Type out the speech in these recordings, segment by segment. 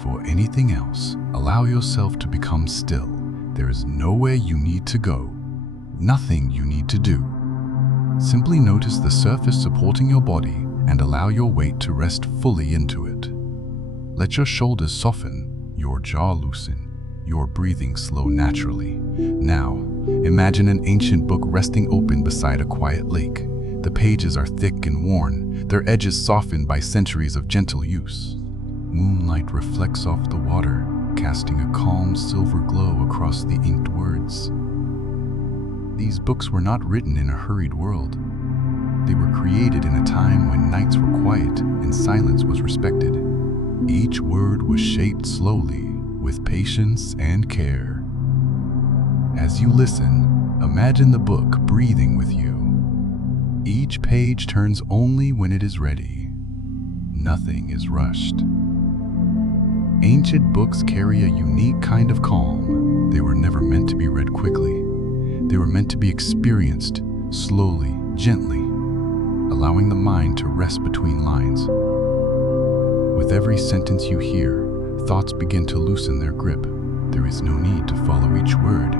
before anything else, allow yourself to become still. There is nowhere you need to go, nothing you need to do. Simply notice the surface supporting your body and allow your weight to rest fully into it. Let your shoulders soften, your jaw loosen, your breathing slow naturally. Now, imagine an ancient book resting open beside a quiet lake. The pages are thick and worn, their edges softened by centuries of gentle use. Moonlight reflects off the water, casting a calm silver glow across the inked words. These books were not written in a hurried world. They were created in a time when nights were quiet and silence was respected. Each word was shaped slowly, with patience and care. As you listen, imagine the book breathing with you. Each page turns only when it is ready. Nothing is rushed. Ancient books carry a unique kind of calm. They were never meant to be read quickly. They were meant to be experienced slowly, gently, allowing the mind to rest between lines. With every sentence you hear, thoughts begin to loosen their grip. There is no need to follow each word.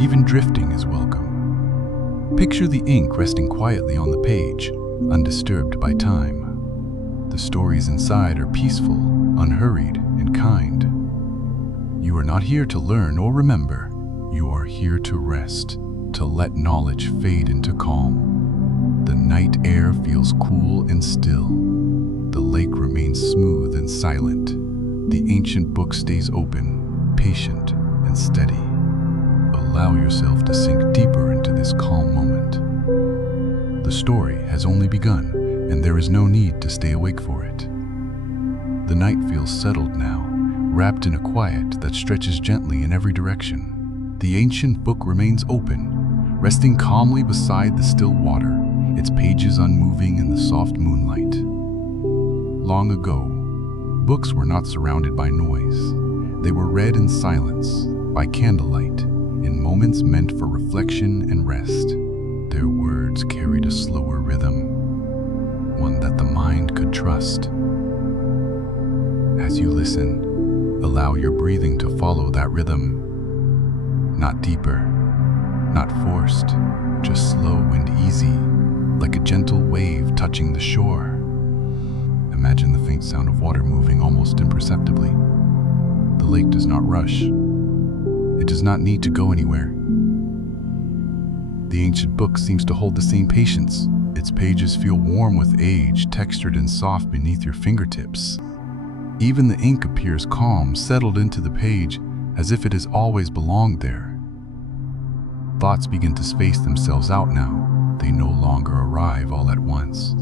Even drifting is welcome. Picture the ink resting quietly on the page, undisturbed by time. The stories inside are peaceful, unhurried, and kind. You are not here to learn or remember. You are here to rest, to let knowledge fade into calm. The night air feels cool and still. The lake remains smooth and silent. The ancient book stays open, patient, and steady. Allow yourself to sink deeper into this calm moment. The story has only begun, and there is no need to stay awake for it. The night feels settled now, wrapped in a quiet that stretches gently in every direction. The ancient book remains open, resting calmly beside the still water, its pages unmoving in the soft moonlight. Long ago, books were not surrounded by noise. They were read in silence, by candlelight, in moments meant for reflection and rest. Their words carried a slower rhythm, one that the mind could trust. As you listen, allow your breathing to follow that rhythm. Not deeper, not forced, just slow and easy, like a gentle wave touching the shore. Imagine the faint sound of water moving almost imperceptibly. The lake does not rush. It does not need to go anywhere. The ancient book seems to hold the same patience. Its pages feel warm with age, textured and soft beneath your fingertips. Even the ink appears calm, settled into the page, as if it has always belonged there. Thoughts begin to space themselves out now. They no longer arrive all at once.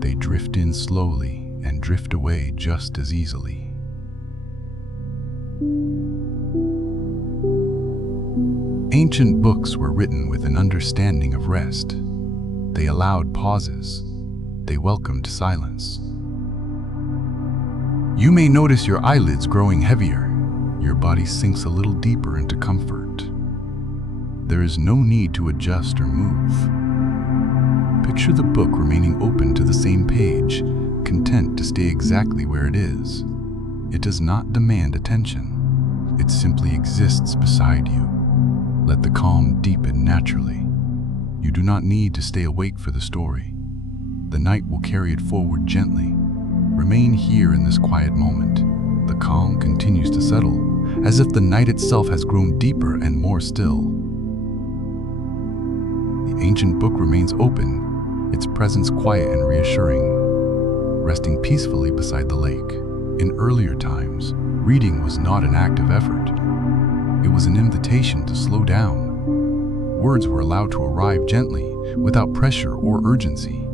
They drift in slowly and drift away just as easily. Ancient books were written with an understanding of rest. They allowed pauses. They welcomed silence. You may notice your eyelids growing heavier. Your body sinks a little deeper into comfort. There is no need to adjust or move. Picture the book remaining open to the same page, content to stay exactly where it is. It does not demand attention. It simply exists beside you. Let the calm deepen naturally. You do not need to stay awake for the story. The night will carry it forward gently. Remain here in this quiet moment. The calm continues to settle, as if the night itself has grown deeper and more still. The ancient book remains open, its presence quiet and reassuring, resting peacefully beside the lake. In earlier times, reading was not an act of effort. It was an invitation to slow down. Words were allowed to arrive gently, without pressure or urgency.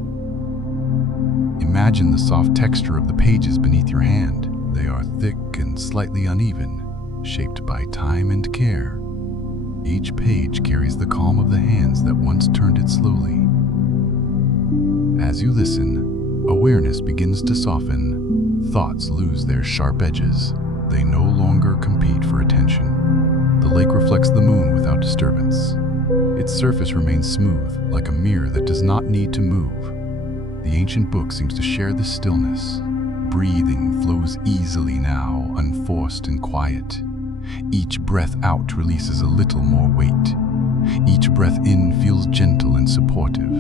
Imagine the soft texture of the pages beneath your hand. They are thick and slightly uneven, shaped by time and care. Each page carries the calm of the hands that once turned it slowly. As you listen, awareness begins to soften. Thoughts lose their sharp edges. They no longer compete for attention. The lake reflects the moon without disturbance. Its surface remains smooth, like a mirror that does not need to move. The ancient book seems to share this stillness, breathing flows easily now, unforced and quiet. Each breath out releases a little more weight. Each breath in feels gentle and supportive.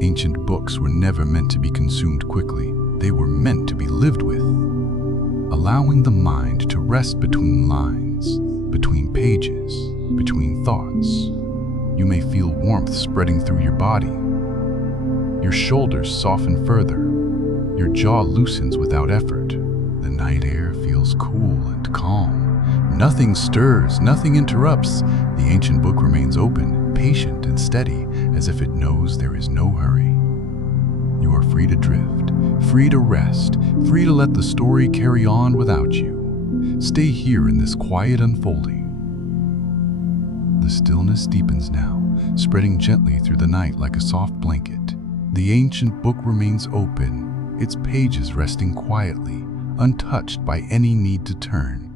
Ancient books were never meant to be consumed quickly. They were meant to be lived with, allowing the mind to rest between lines, between pages, between thoughts. You may feel warmth spreading through your body. Your shoulders soften further. Your jaw loosens without effort. The night air feels cool and calm. Nothing stirs, nothing interrupts. The ancient book remains open, patient and steady, as if it knows there is no hurry. You are free to drift, free to rest, free to let the story carry on without you. Stay here in this quiet unfolding. The stillness deepens now, spreading gently through the night like a soft blanket. The ancient book remains open, its pages resting quietly, untouched by any need to turn.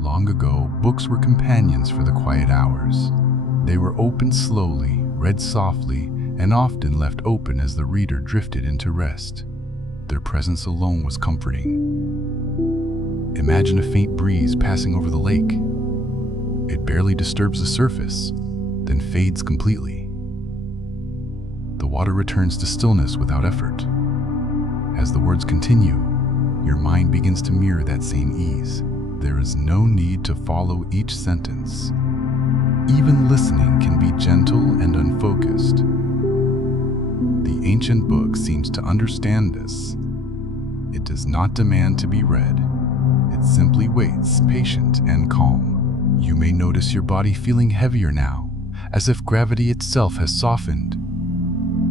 Long ago, books were companions for the quiet hours. They were opened slowly, read softly, and often left open as the reader drifted into rest. Their presence alone was comforting. Imagine a faint breeze passing over the lake. It barely disturbs the surface, then fades completely. The water returns to stillness without effort. As the words continue, your mind begins to mirror that same ease. There is no need to follow each sentence. Even listening can be gentle and unfocused. The ancient book seems to understand this. It does not demand to be read. It simply waits, patient and calm. You may notice your body feeling heavier now, as if gravity itself has softened.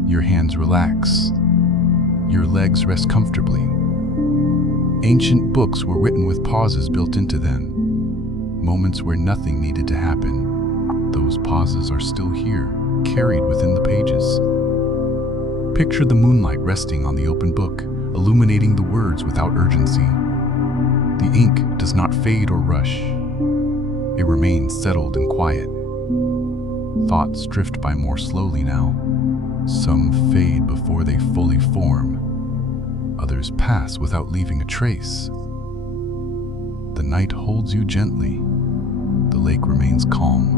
Your hands relax. Your legs rest comfortably. Ancient books were written with pauses built into them, moments where nothing needed to happen. Those pauses are still here, carried within the pages. Picture the moonlight resting on the open book, illuminating the words without urgency. The ink does not fade or rush. It remains settled and quiet. Thoughts drift by more slowly now. Some fade before they fully form. Others pass without leaving a trace. The night holds you gently. The lake remains calm.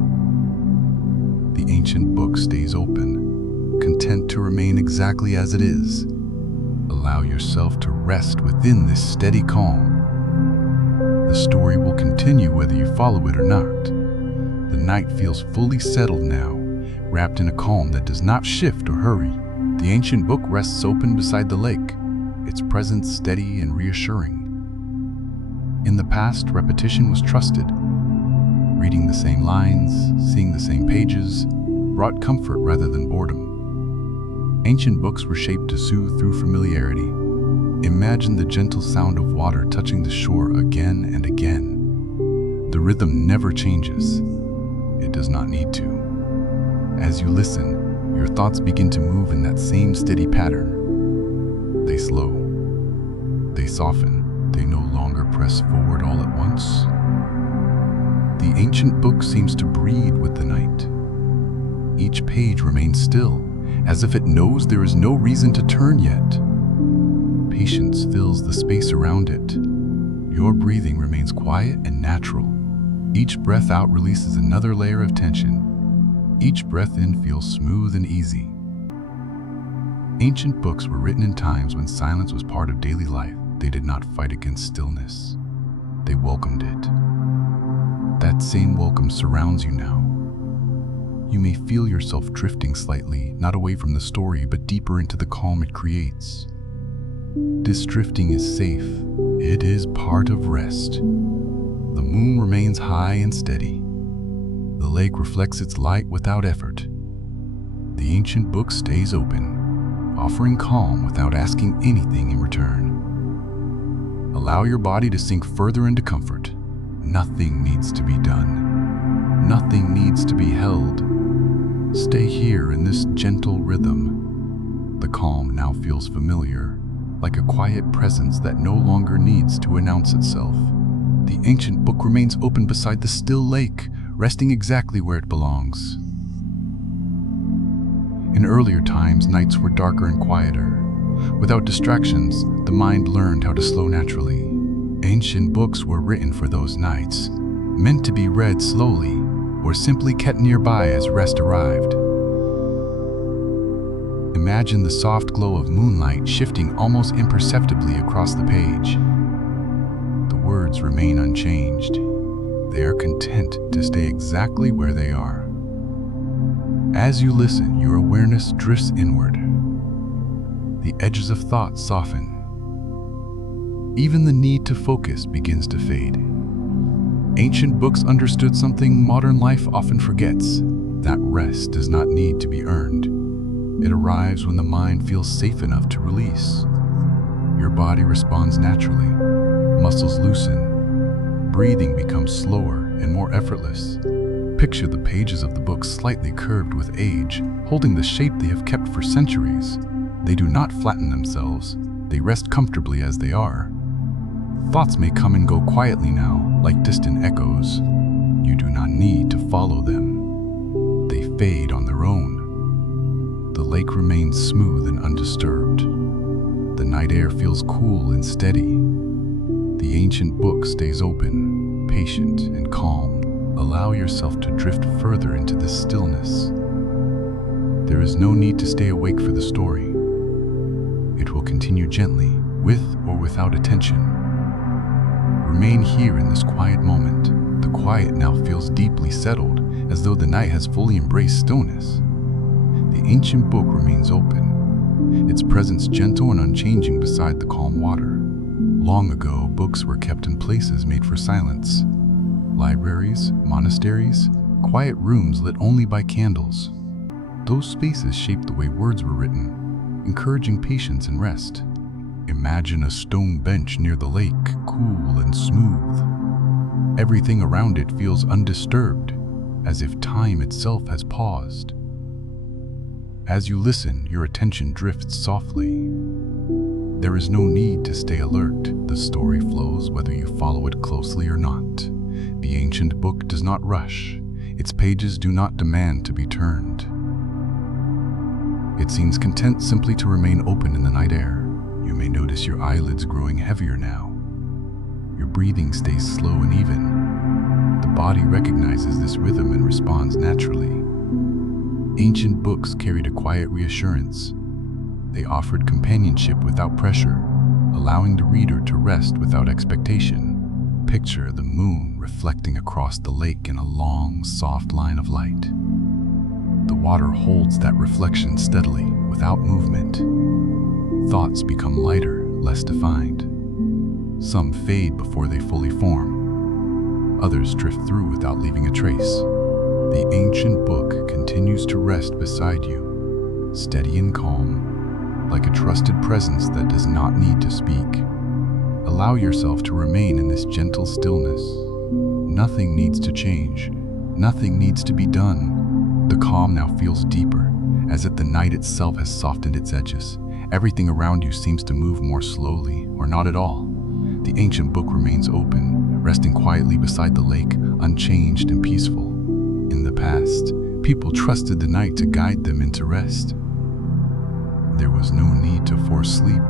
The ancient book stays open, content to remain exactly as it is. Allow yourself to rest within this steady calm. The story will continue whether you follow it or not. The night feels fully settled now, wrapped in a calm that does not shift or hurry. The ancient book rests open beside the lake, its presence steady and reassuring. In the past, repetition was trusted. Reading the same lines, seeing the same pages, brought comfort rather than boredom. Ancient books were shaped to soothe through familiarity. Imagine the gentle sound of water touching the shore again and again. The rhythm never changes. It does not need to. As you listen, your thoughts begin to move in that same steady pattern. They slow. They soften. They no longer press forward all at once. The ancient book seems to breathe with the night. Each page remains still, as if it knows there is no reason to turn yet. Patience fills the space around it. Your breathing remains quiet and natural. Each breath out releases another layer of tension. Each breath in feels smooth and easy. Ancient books were written in times when silence was part of daily life. They did not fight against stillness. They welcomed it. That same welcome surrounds you now. You may feel yourself drifting slightly, not away from the story, but deeper into the calm it creates. This drifting is safe. It is part of rest. The moon remains high and steady. The lake reflects its light without effort. The ancient book stays open, offering calm without asking anything in return. Allow your body to sink further into comfort. Nothing needs to be done. Nothing needs to be held. Stay here in this gentle rhythm. The calm now feels familiar, like a quiet presence that no longer needs to announce itself. The ancient book remains open beside the still lake, resting exactly where it belongs. In earlier times, nights were darker and quieter. Without distractions, the mind learned how to slow naturally. Ancient books were written for those nights, meant to be read slowly or simply kept nearby as rest arrived. Imagine the soft glow of moonlight shifting almost imperceptibly across the page. The words remain unchanged. They are content to stay exactly where they are. As you listen, your awareness drifts inward. The edges of thought soften. Even the need to focus begins to fade. Ancient books understood something modern life often forgets: that rest does not need to be earned. It arrives when the mind feels safe enough to release. Your body responds naturally. Muscles loosen. Breathing becomes slower and more effortless. Picture the pages of the book slightly curved with age, holding the shape they have kept for centuries. They do not flatten themselves. They rest comfortably as they are. Thoughts may come and go quietly now, like distant echoes. You do not need to follow them. They fade on their own. The lake remains smooth and undisturbed. The night air feels cool and steady. The ancient book stays open, patient and calm. Allow yourself to drift further into this stillness. There is no need to stay awake for the story. It will continue gently, with or without attention. Remain here in this quiet moment. The quiet now feels deeply settled, as though the night has fully embraced stillness. The ancient book remains open, its presence gentle and unchanging beside the calm water. Long ago, books were kept in places made for silence. Libraries, monasteries, quiet rooms lit only by candles. Those spaces shaped the way words were written, encouraging patience and rest. Imagine a stone bench near the lake, cool and smooth. Everything around it feels undisturbed, as if time itself has paused. As you listen, your attention drifts softly. There is no need to stay alert. The story flows whether you follow it closely or not. The ancient book does not rush. Its pages do not demand to be turned. It seems content simply to remain open in the night air. You may notice your eyelids growing heavier now. Your breathing stays slow and even. The body recognizes this rhythm and responds naturally. Ancient books carried a quiet reassurance. They offered companionship without pressure, allowing the reader to rest without expectation. Picture the moon reflecting across the lake in a long, soft line of light. The water holds that reflection steadily, without movement. Thoughts become lighter, less defined. Some fade before they fully form. Others drift through without leaving a trace. The ancient book continues to rest beside you, steady and calm, like a trusted presence that does not need to speak. Allow yourself to remain in this gentle stillness. Nothing needs to change. Nothing needs to be done. The calm now feels deeper, as if the night itself has softened its edges. Everything around you seems to move more slowly, or not at all. The ancient book remains open, resting quietly beside the lake, unchanged and peaceful. In the past, people trusted the night to guide them into rest. There was no need to force sleep.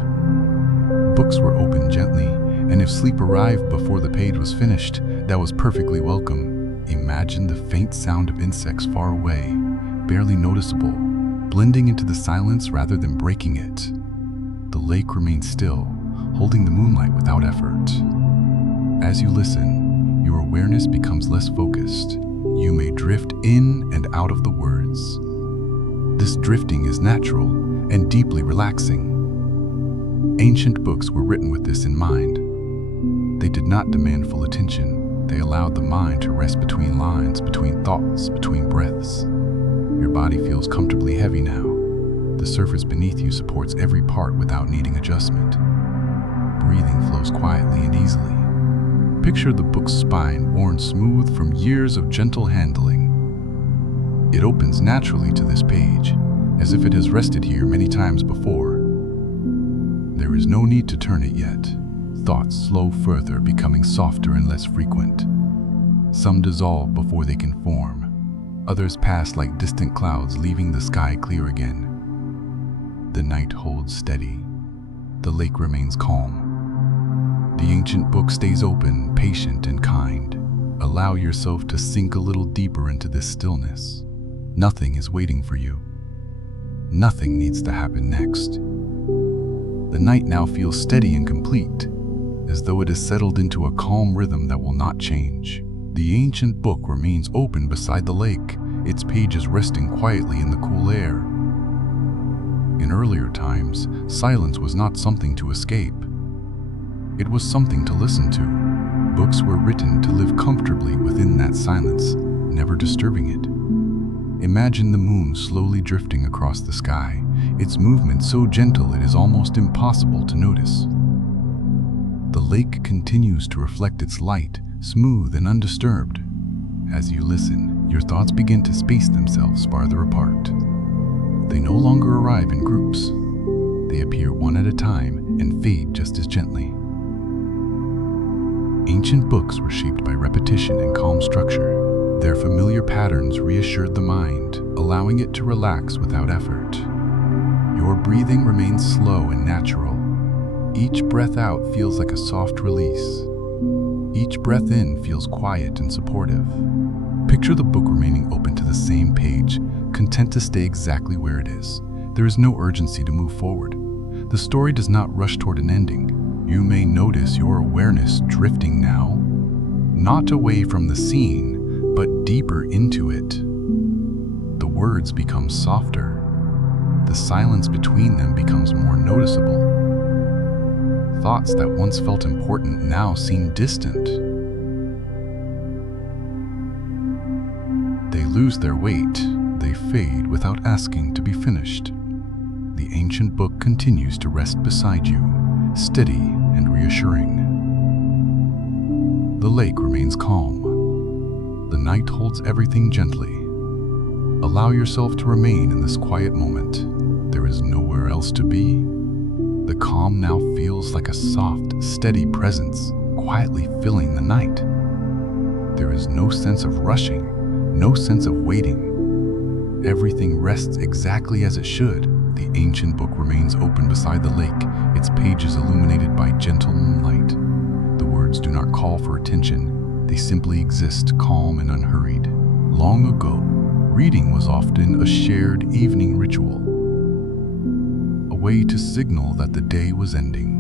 Books were opened gently, and if sleep arrived before the page was finished, that was perfectly welcome. Imagine the faint sound of insects far away, barely noticeable, blending into the silence rather than breaking it. The lake remains still, holding the moonlight without effort. As you listen, your awareness becomes less focused. You may drift in and out of the words. This drifting is natural and deeply relaxing. Ancient books were written with this in mind. They did not demand full attention. They allowed the mind to rest between lines, between thoughts, between breaths. Your body feels comfortably heavy now. The surface beneath you supports every part without needing adjustment. Breathing flows quietly and easily. Picture the book's spine worn smooth from years of gentle handling. It opens naturally to this page, as if it has rested here many times before. There is no need to turn it yet. Thoughts slow further, becoming softer and less frequent. Some dissolve before they can form. Others pass like distant clouds, leaving the sky clear again. The night holds steady, The lake remains calm. The ancient book stays open, patient and kind. Allow yourself to sink a little deeper into this stillness. Nothing is waiting for you. Nothing needs to happen next. The night now feels steady and complete, as though it has settled into a calm rhythm that will not change. The ancient book remains open beside the lake, its pages resting quietly in the cool air. In earlier times, silence was not something to escape. It was something to listen to. Books were written to live comfortably within that silence, never disturbing it. Imagine the moon slowly drifting across the sky, its movement so gentle it is almost impossible to notice. The lake continues to reflect its light, smooth and undisturbed. As you listen, your thoughts begin to space themselves farther apart. They no longer arrive in groups. They appear one at a time and fade just as gently. Ancient books were shaped by repetition and calm structure. Their familiar patterns reassured the mind, allowing it to relax without effort. Your breathing remains slow and natural. Each breath out feels like a soft release. Each breath in feels quiet and supportive. Picture the book remaining open to the same page, content to stay exactly where it is. There is no urgency to move forward. The story does not rush toward an ending. You may notice your awareness drifting now, not away from the scene, but deeper into it. The words become softer. The silence between them becomes more noticeable. Thoughts that once felt important now seem distant. They lose their weight. They fade without asking to be finished. The ancient book continues to rest beside you, steady and reassuring. The lake remains calm. The night holds everything gently. Allow yourself to remain in this quiet moment. There is nowhere else to be. The calm now feels like a soft, steady presence, quietly filling the night. There is no sense of rushing, no sense of waiting. Everything rests exactly as it should. The ancient book remains open beside the lake, its pages illuminated by gentle moonlight. The words do not call for attention. They simply exist, calm and unhurried. Long ago, reading was often a shared evening ritual, a way to signal that the day was ending.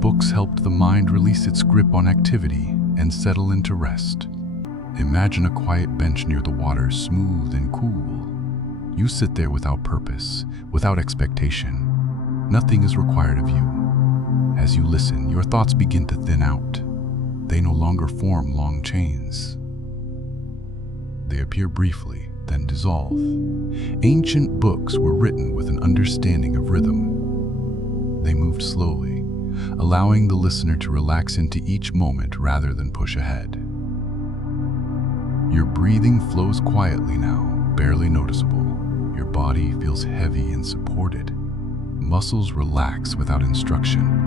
Books helped the mind release its grip on activity and settle into rest. Imagine a quiet bench near the water, smooth and cool. You sit there without purpose, without expectation. Nothing is required of you. As you listen, your thoughts begin to thin out. They no longer form long chains. They appear briefly, then dissolve. Ancient books were written with an understanding of rhythm. They moved slowly, allowing the listener to relax into each moment rather than push ahead. Your breathing flows quietly now, barely noticeable. Your body feels heavy and supported. Muscles relax without instruction.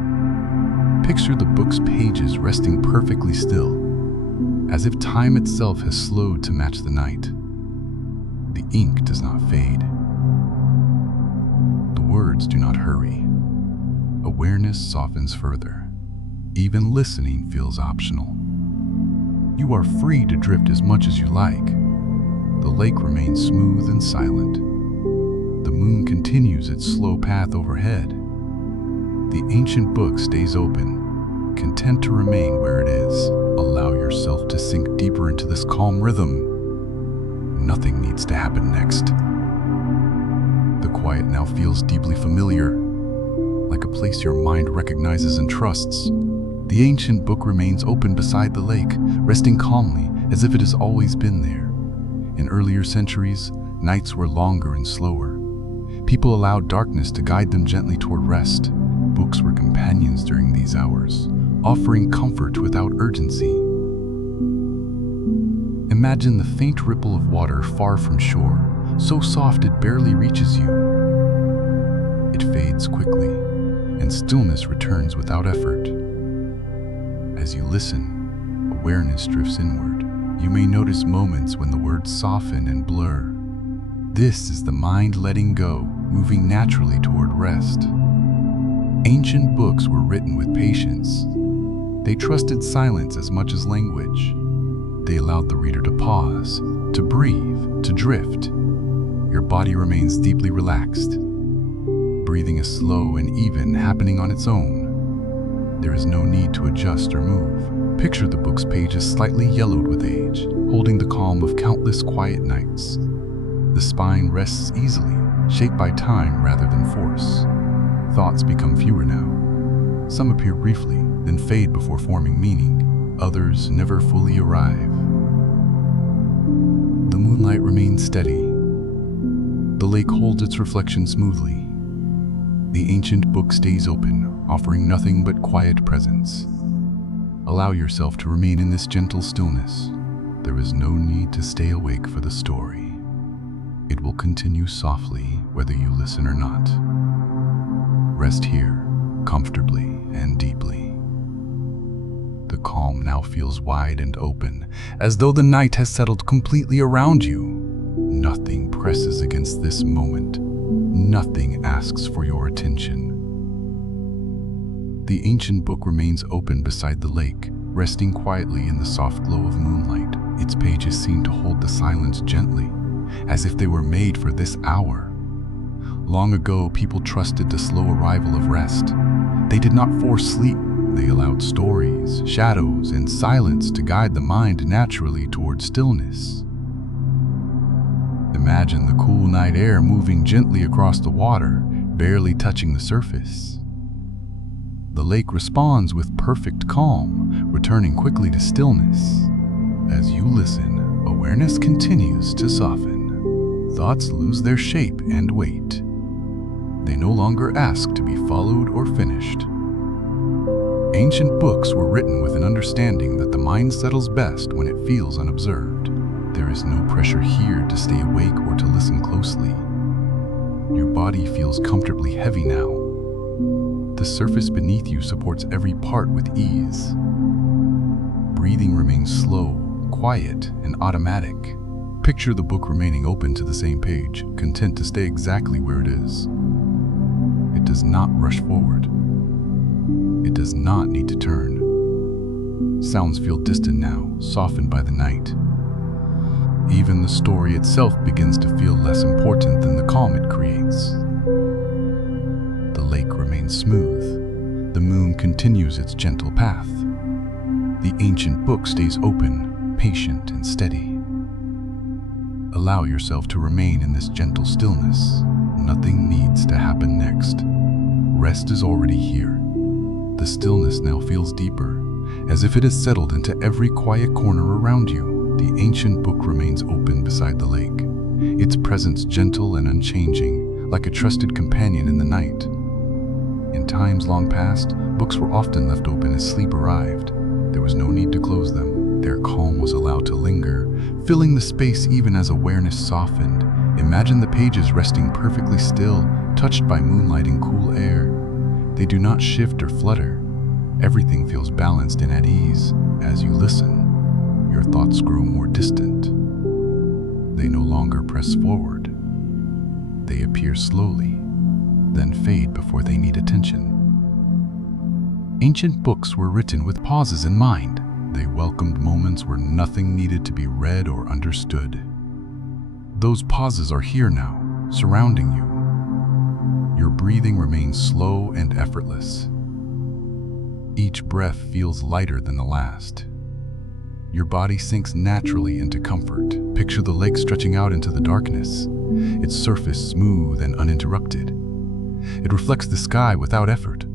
Picture the book's pages resting perfectly still, as if time itself has slowed to match the night. The ink does not fade. The words do not hurry. Awareness softens further. Even listening feels optional. You are free to drift as much as you like. The lake remains smooth and silent. The moon continues its slow path overhead. The ancient book stays open, content to remain where it is. Allow yourself to sink deeper into this calm rhythm. Nothing needs to happen next. The quiet now feels deeply familiar, like a place your mind recognizes and trusts. The ancient book remains open beside the lake, resting calmly as if it has always been there. In earlier centuries, nights were longer and slower. People allowed darkness to guide them gently toward rest. Books were companions during these hours, offering comfort without urgency. Imagine the faint ripple of water far from shore, so soft it barely reaches you. It fades quickly, and stillness returns without effort. As you listen, awareness drifts inward. You may notice moments when the words soften and blur. This is the mind letting go, moving naturally toward rest. Ancient books were written with patience. They trusted silence as much as language. They allowed the reader to pause, to breathe, to drift. Your body remains deeply relaxed. Breathing is slow and even, happening on its own. There is no need to adjust or move. Picture the book's pages slightly yellowed with age, holding the calm of countless quiet nights. The spine rests easily, shaped by time rather than force. Thoughts become fewer now. Some appear briefly, then fade before forming meaning. Others never fully arrive. The moonlight remains steady. The lake holds its reflection smoothly. The ancient book stays open, offering nothing but quiet presence. Allow yourself to remain in this gentle stillness. There is no need to stay awake for the story. It will continue softly, whether you listen or not. Rest here, comfortably and deeply. The calm now feels wide and open, as though the night has settled completely around you. Nothing presses against this moment. Nothing asks for your attention. The ancient book remains open beside the lake, resting quietly in the soft glow of moonlight. Its pages seem to hold the silence gently, as if they were made for this hour. Long ago, people trusted the slow arrival of rest. They did not force sleep. They allowed stories, shadows, and silence to guide the mind naturally toward stillness. Imagine the cool night air moving gently across the water, barely touching the surface. The lake responds with perfect calm, returning quickly to stillness. As you listen, awareness continues to soften. Thoughts lose their shape and weight. They no longer ask to be followed or finished. Ancient books were written with an understanding that the mind settles best when it feels unobserved. There is no pressure here to stay awake or to listen closely. Your body feels comfortably heavy now. The surface beneath you supports every part with ease. Breathing remains slow, quiet, and automatic. Picture the book remaining open to the same page, content to stay exactly where it is. It does not rush forward. It does not need to turn. Sounds feel distant now, softened by the night. Even the story itself begins to feel less important than the calm it creates. The lake remains smooth. The moon continues its gentle path. The ancient book stays open, patient, and steady. Allow yourself to remain in this gentle stillness. Nothing needs to happen next. Rest is already here. The stillness now feels deeper, as if it has settled into every quiet corner around you. The ancient book remains open beside the lake, its presence gentle and unchanging, like a trusted companion in the night. In times long past, books were often left open as sleep arrived. There was no need to close them. Their calm was allowed to linger, filling the space even as awareness softened. Imagine the pages resting perfectly still, touched by moonlight and cool air. They do not shift or flutter. Everything feels balanced and at ease. As you listen, your thoughts grow more distant. They no longer press forward. They appear slowly, then fade before they need attention. Ancient books were written with pauses in mind. They welcomed moments where nothing needed to be read or understood. Those pauses are here now, surrounding you. Your breathing remains slow and effortless. Each breath feels lighter than the last. Your body sinks naturally into comfort. Picture the lake stretching out into the darkness, its surface smooth and uninterrupted. It reflects the sky without effort,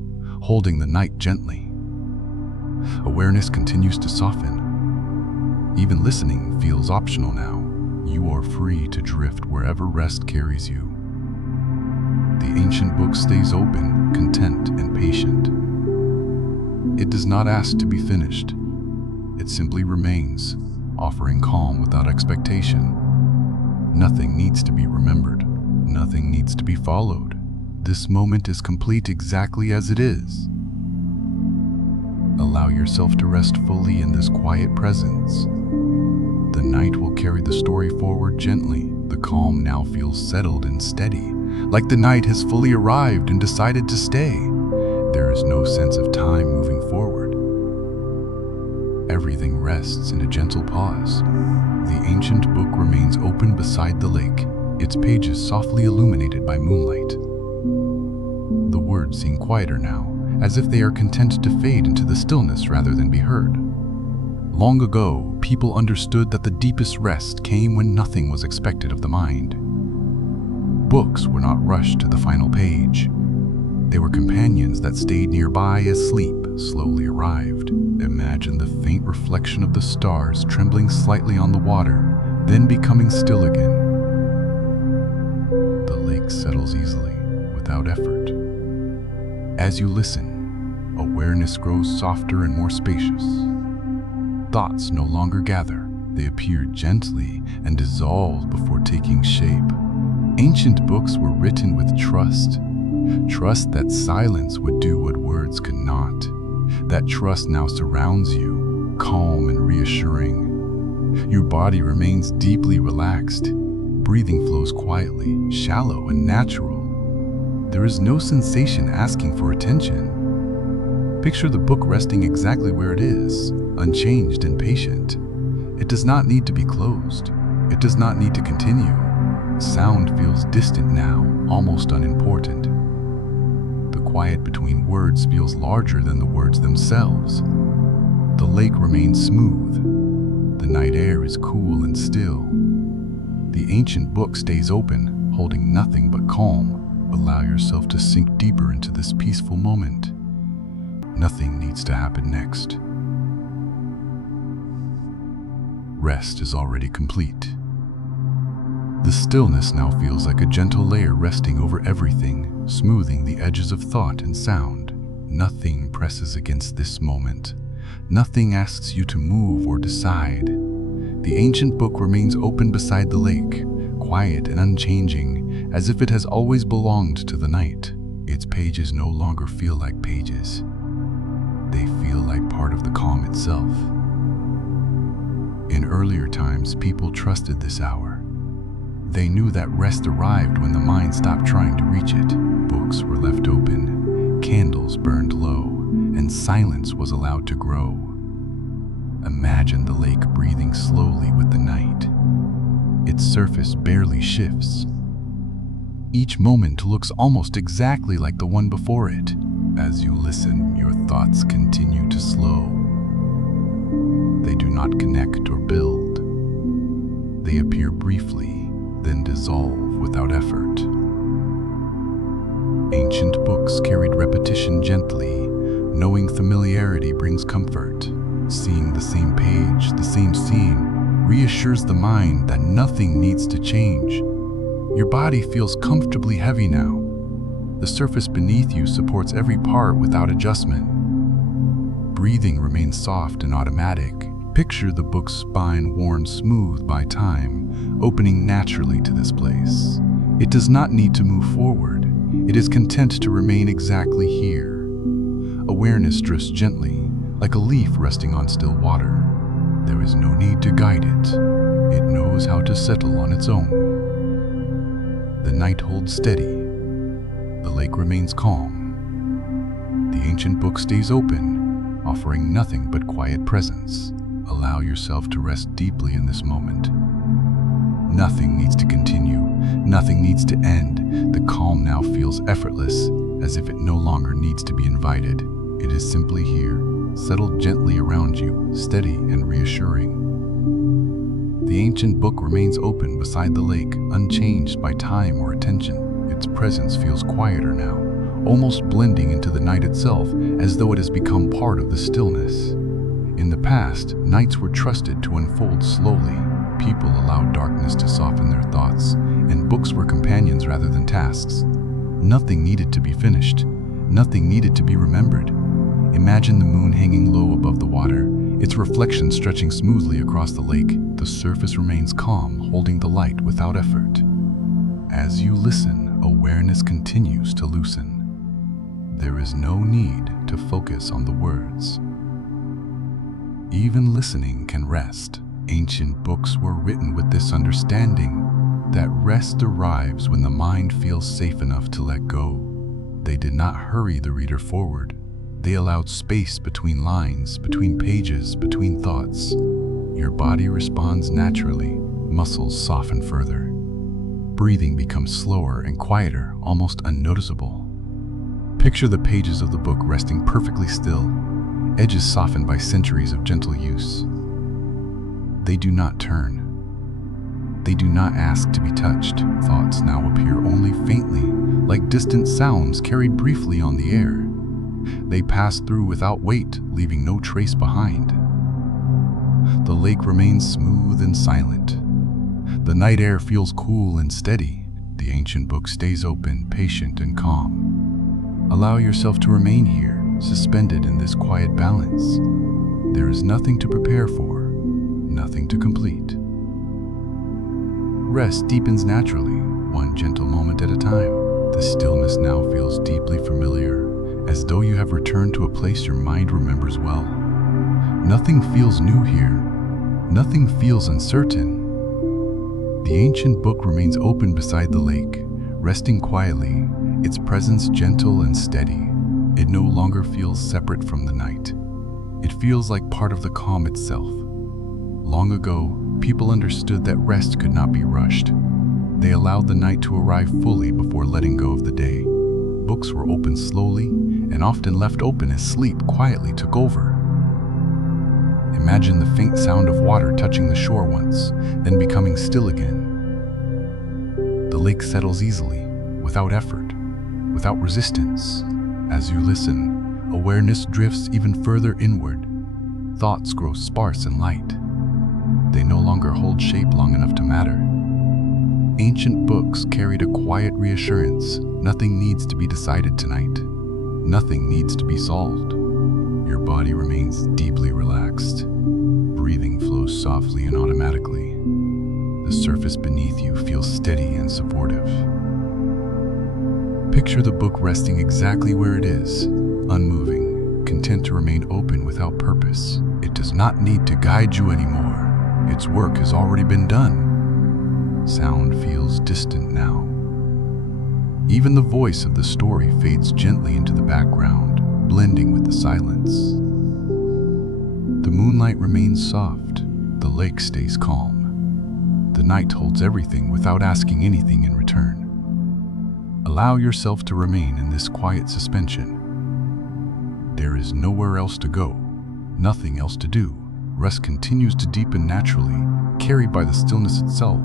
holding the night gently. Awareness continues to soften. Even listening feels optional now. You are free to drift wherever rest carries you. The ancient book stays open, content, and patient. It does not ask to be finished. It simply remains, offering calm without expectation. Nothing needs to be remembered. Nothing needs to be followed. This moment is complete exactly as it is. Allow yourself to rest fully in this quiet presence. The night will carry the story forward gently. The calm now feels settled and steady, like the night has fully arrived and decided to stay. There is no sense of time moving forward. Everything rests in a gentle pause. The ancient book remains open beside the lake, its pages softly illuminated by moonlight. The words seem quieter now, as if they are content to fade into the stillness rather than be heard. Long ago, people understood that the deepest rest came when nothing was expected of the mind. Books were not rushed to the final page. They were companions that stayed nearby as sleep slowly arrived. Imagine the faint reflection of the stars trembling slightly on the water, then becoming still again. The lake settles easily, without effort. As you listen, awareness grows softer and more spacious. Thoughts no longer gather. They appear gently and dissolve before taking shape. Ancient books were written with trust. Trust that silence would do what words could not. That trust now surrounds you, calm and reassuring. Your body remains deeply relaxed. Breathing flows quietly, shallow and natural. There is no sensation asking for attention. Picture the book resting exactly where it is, unchanged and patient. It does not need to be closed. It does not need to continue. Sound feels distant now, almost unimportant. The quiet between words feels larger than the words themselves. The lake remains smooth. The night air is cool and still. The ancient book stays open, holding nothing but calm. Allow yourself to sink deeper into this peaceful moment. Nothing needs to happen next. Rest is already complete. The stillness now feels like a gentle layer resting over everything, smoothing the edges of thought and sound. Nothing presses against this moment. Nothing asks you to move or decide. The ancient book remains open beside the lake, quiet and unchanging, as if it has always belonged to the night. Its pages no longer feel like pages. They feel like part of the calm itself. In earlier times, people trusted this hour. They knew that rest arrived when the mind stopped trying to reach it. Books were left open, candles burned low, and silence was allowed to grow. Imagine the lake breathing slowly with the night. Its surface barely shifts. Each moment looks almost exactly like the one before it. As you listen, your thoughts continue to slow. They do not connect or build. They appear briefly, then dissolve without effort. Ancient books carried repetition gently, knowing familiarity brings comfort. Seeing the same page, the same scene, reassures the mind that nothing needs to change. Your body feels comfortably heavy now. The surface beneath you supports every part without adjustment. Breathing remains soft and automatic. Picture the book's spine worn smooth by time, opening naturally to this place. It does not need to move forward. It is content to remain exactly here. Awareness drifts gently, like a leaf resting on still water. There is no need to guide it. It knows how to settle on its own. The night holds steady. The lake remains calm. The ancient book stays open, offering nothing but quiet presence. Allow yourself to rest deeply in this moment. Nothing needs to continue. Nothing needs to end. The calm now feels effortless, as if it no longer needs to be invited. It is simply here, settled gently around you, steady and reassuring. The ancient book remains open beside the lake, unchanged by time or attention. Its presence feels quieter now, almost blending into the night itself, as though it has become part of the stillness. In the past, nights were trusted to unfold slowly. People allowed darkness to soften their thoughts, and books were companions rather than tasks. Nothing needed to be finished. Nothing needed to be remembered. Imagine the moon hanging low above the water, its reflection stretching smoothly across the lake. The surface remains calm, holding the light without effort. As you listen, awareness continues to loosen. There is no need to focus on the words. Even listening can rest. Ancient books were written with this understanding that rest arrives when the mind feels safe enough to let go. They did not hurry the reader forward. They allowed space between lines, between pages, between thoughts. Your body responds naturally. Muscles soften further. Breathing becomes slower and quieter, almost unnoticeable. Picture the pages of the book resting perfectly still, edges softened by centuries of gentle use. They do not turn. They do not ask to be touched. Thoughts now appear only faintly, like distant sounds carried briefly on the air. They pass through without weight, leaving no trace behind. The lake remains smooth and silent. The night air feels cool and steady. The ancient book stays open, patient and calm. Allow yourself to remain here, suspended in this quiet balance. There is nothing to prepare for, nothing to complete. Rest deepens naturally, one gentle moment at a time. The stillness now feels deeply familiar, as though you have returned to a place your mind remembers well. Nothing feels new here. Nothing feels uncertain. The ancient book remains open beside the lake, resting quietly, its presence gentle and steady. It no longer feels separate from the night. It feels like part of the calm itself. Long ago, people understood that rest could not be rushed. They allowed the night to arrive fully before letting go of the day. Books were opened slowly and often left open as sleep quietly took over. Imagine the faint sound of water touching the shore once, then becoming still again. The lake settles easily, without effort, without resistance. As you listen, awareness drifts even further inward. Thoughts grow sparse and light. They no longer hold shape long enough to matter. Ancient books carried a quiet reassurance. Nothing needs to be decided tonight. Nothing needs to be solved. Your body remains deeply relaxed. Breathing flows softly and automatically. The surface beneath you feels steady and supportive. Picture the book resting exactly where it is, unmoving, content to remain open without purpose. It does not need to guide you anymore. Its work has already been done. Sound feels distant now. Even the voice of the story fades gently into the background, blending with the silence. The moonlight remains soft. The lake stays calm. The night holds everything without asking anything in return. Allow yourself to remain in this quiet suspension. There is nowhere else to go, nothing else to do. Rest continues to deepen naturally, carried by the stillness itself.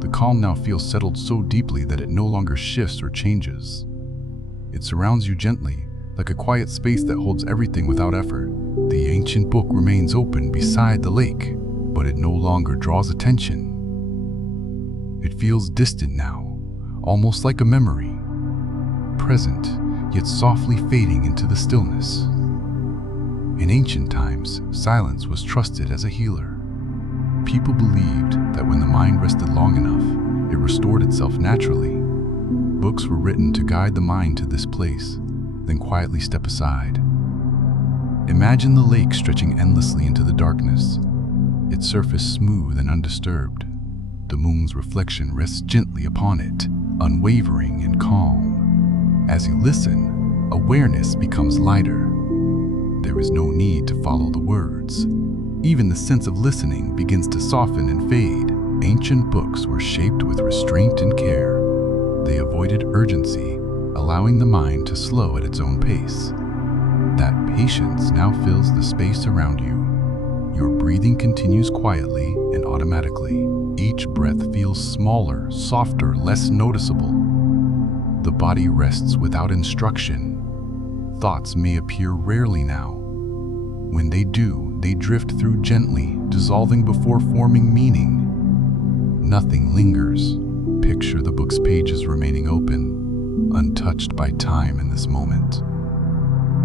The calm now feels settled so deeply that it no longer shifts or changes. It surrounds you gently, like a quiet space that holds everything without effort. The ancient book remains open beside the lake, but it no longer draws attention. It feels distant now, almost like a memory, present, yet softly fading into the stillness. In ancient times, silence was trusted as a healer. People believed that when the mind rested long enough, it restored itself naturally. Books were written to guide the mind to this place, then quietly step aside. Imagine the lake stretching endlessly into the darkness, its surface smooth and undisturbed. The moon's reflection rests gently upon it, unwavering and calm. As you listen, awareness becomes lighter. There is no need to follow the words. Even the sense of listening begins to soften and fade. Ancient books were shaped with restraint and care. They avoided urgency, allowing the mind to slow at its own pace. That patience now fills the space around you. Your breathing continues quietly and automatically. Each breath feels smaller, softer, less noticeable. The body rests without instruction. Thoughts may appear rarely now. When they do, they drift through gently, dissolving before forming meaning. Nothing lingers. Picture the book's pages remaining open, untouched by time in this moment.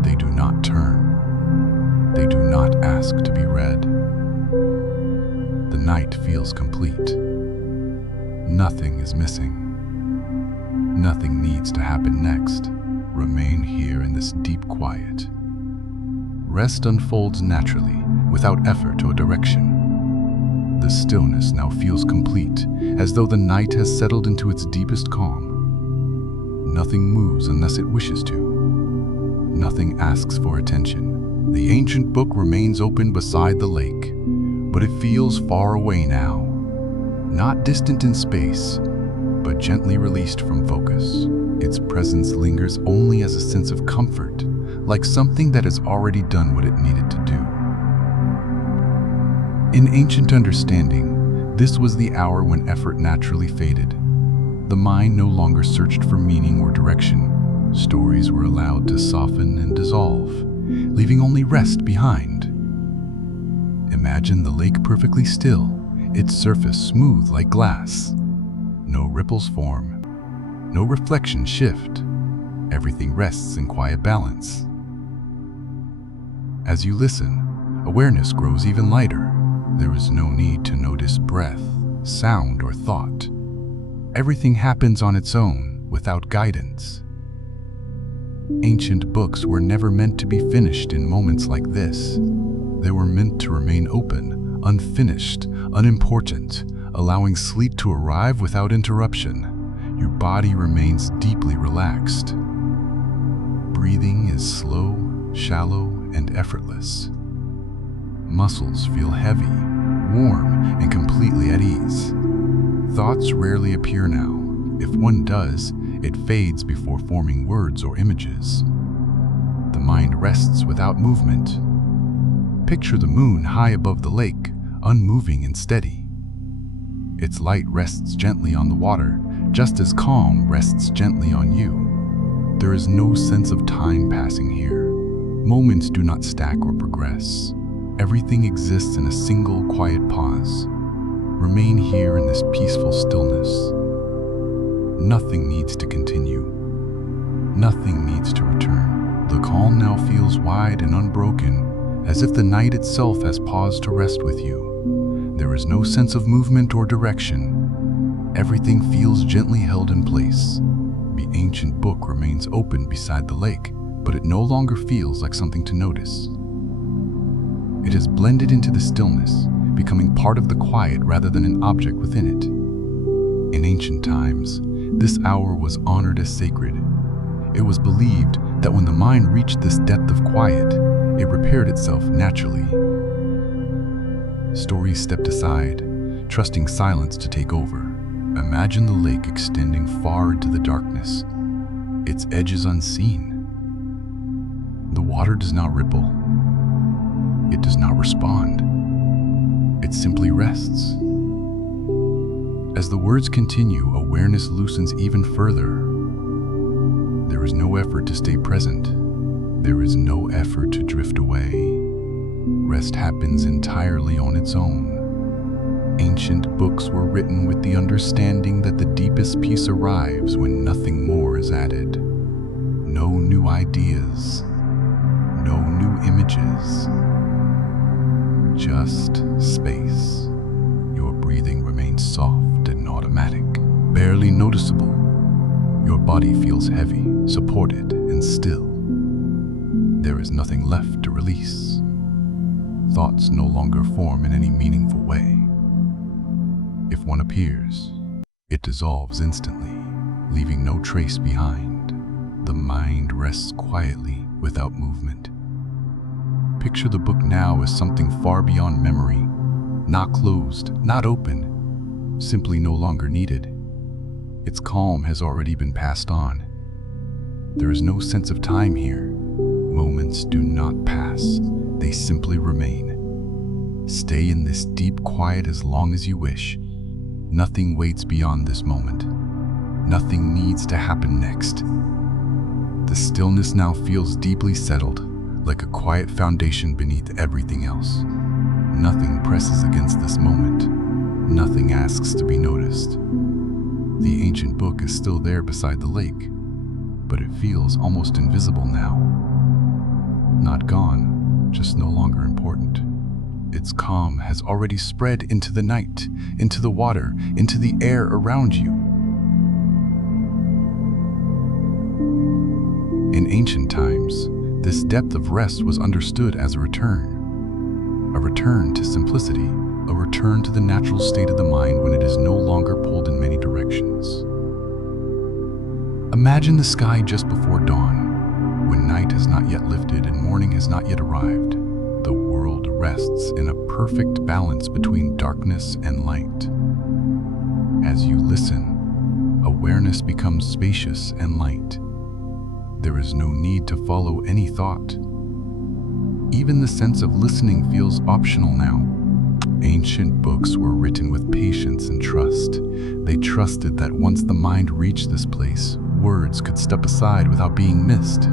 They do not turn. They do not ask to be read. The night feels complete. Nothing is missing. Nothing needs to happen next. Remain here in this deep quiet. Rest unfolds naturally, without effort or direction. The stillness now feels complete, as though the night has settled into its deepest calm. Nothing moves unless it wishes to. Nothing asks for attention. The ancient book remains open beside the lake, but it feels far away now. Not distant in space, but gently released from focus. Its presence lingers only as a sense of comfort, like something that has already done what it needed to do. In ancient understanding, this was the hour when effort naturally faded. The mind no longer searched for meaning or direction. Stories were allowed to soften and dissolve, leaving only rest behind. Imagine the lake perfectly still, its surface smooth like glass. No ripples form, no reflections shift. Everything rests in quiet balance. As you listen, awareness grows even lighter. There is no need to notice breath, sound, or thought. Everything happens on its own, without guidance. Ancient books were never meant to be finished in moments like this. They were meant to remain open, unfinished, unimportant, allowing sleep to arrive without interruption. Your body remains deeply relaxed. Breathing is slow, shallow, and effortless. Muscles feel heavy, warm, and completely at ease. Thoughts rarely appear now. If one does, it fades before forming words or images. The mind rests without movement. Picture the moon high above the lake, unmoving and steady. Its light rests gently on the water, just as calm rests gently on you. There is no sense of time passing here. Moments do not stack or progress. Everything exists in a single quiet pause. Remain here in this peaceful stillness. Nothing needs to continue. Nothing needs to return. The calm now feels wide and unbroken, as if the night itself has paused to rest with you. There is no sense of movement or direction. Everything feels gently held in place. The ancient book remains open beside the lake, but it no longer feels like something to notice. It has blended into the stillness, becoming part of the quiet rather than an object within it. In ancient times, this hour was honored as sacred. It was believed that when the mind reached this depth of quiet, it repaired itself naturally. Stories stepped aside, trusting silence to take over. Imagine the lake extending far into the darkness, its edges unseen. The water does not ripple. It does not respond. It simply rests. As the words continue, awareness loosens even further. There is no effort to stay present. There is no effort to drift away. Rest happens entirely on its own. Ancient books were written with the understanding that the deepest peace arrives when nothing more is added. No new ideas, no new images. Just space. Your breathing remains soft and automatic, barely noticeable. Your body feels heavy, supported, and still. There is nothing left to release. Thoughts no longer form in any meaningful way. If one appears, it dissolves instantly, leaving no trace behind. The mind rests quietly, without movement. Picture the book now as something far beyond memory, not closed, not open, simply no longer needed. Its calm has already been passed on. There is no sense of time here. Moments do not pass, they simply remain. Stay in this deep quiet as long as you wish. Nothing waits beyond this moment. Nothing needs to happen next. The stillness now feels deeply settled, like a quiet foundation beneath everything else. Nothing presses against this moment. Nothing asks to be noticed. The ancient book is still there beside the lake, but it feels almost invisible now. Not gone, just no longer important. Its calm has already spread into the night, into the water, into the air around you. In ancient times, this depth of rest was understood as a return to simplicity, a return to the natural state of the mind when it is no longer pulled in many directions. Imagine the sky just before dawn, when night has not yet lifted and morning has not yet arrived. The world rests in a perfect balance between darkness and light. As you listen, awareness becomes spacious and light. There is no need to follow any thought. Even the sense of listening feels optional now. Ancient books were written with patience and trust. They trusted that once the mind reached this place, words could step aside without being missed.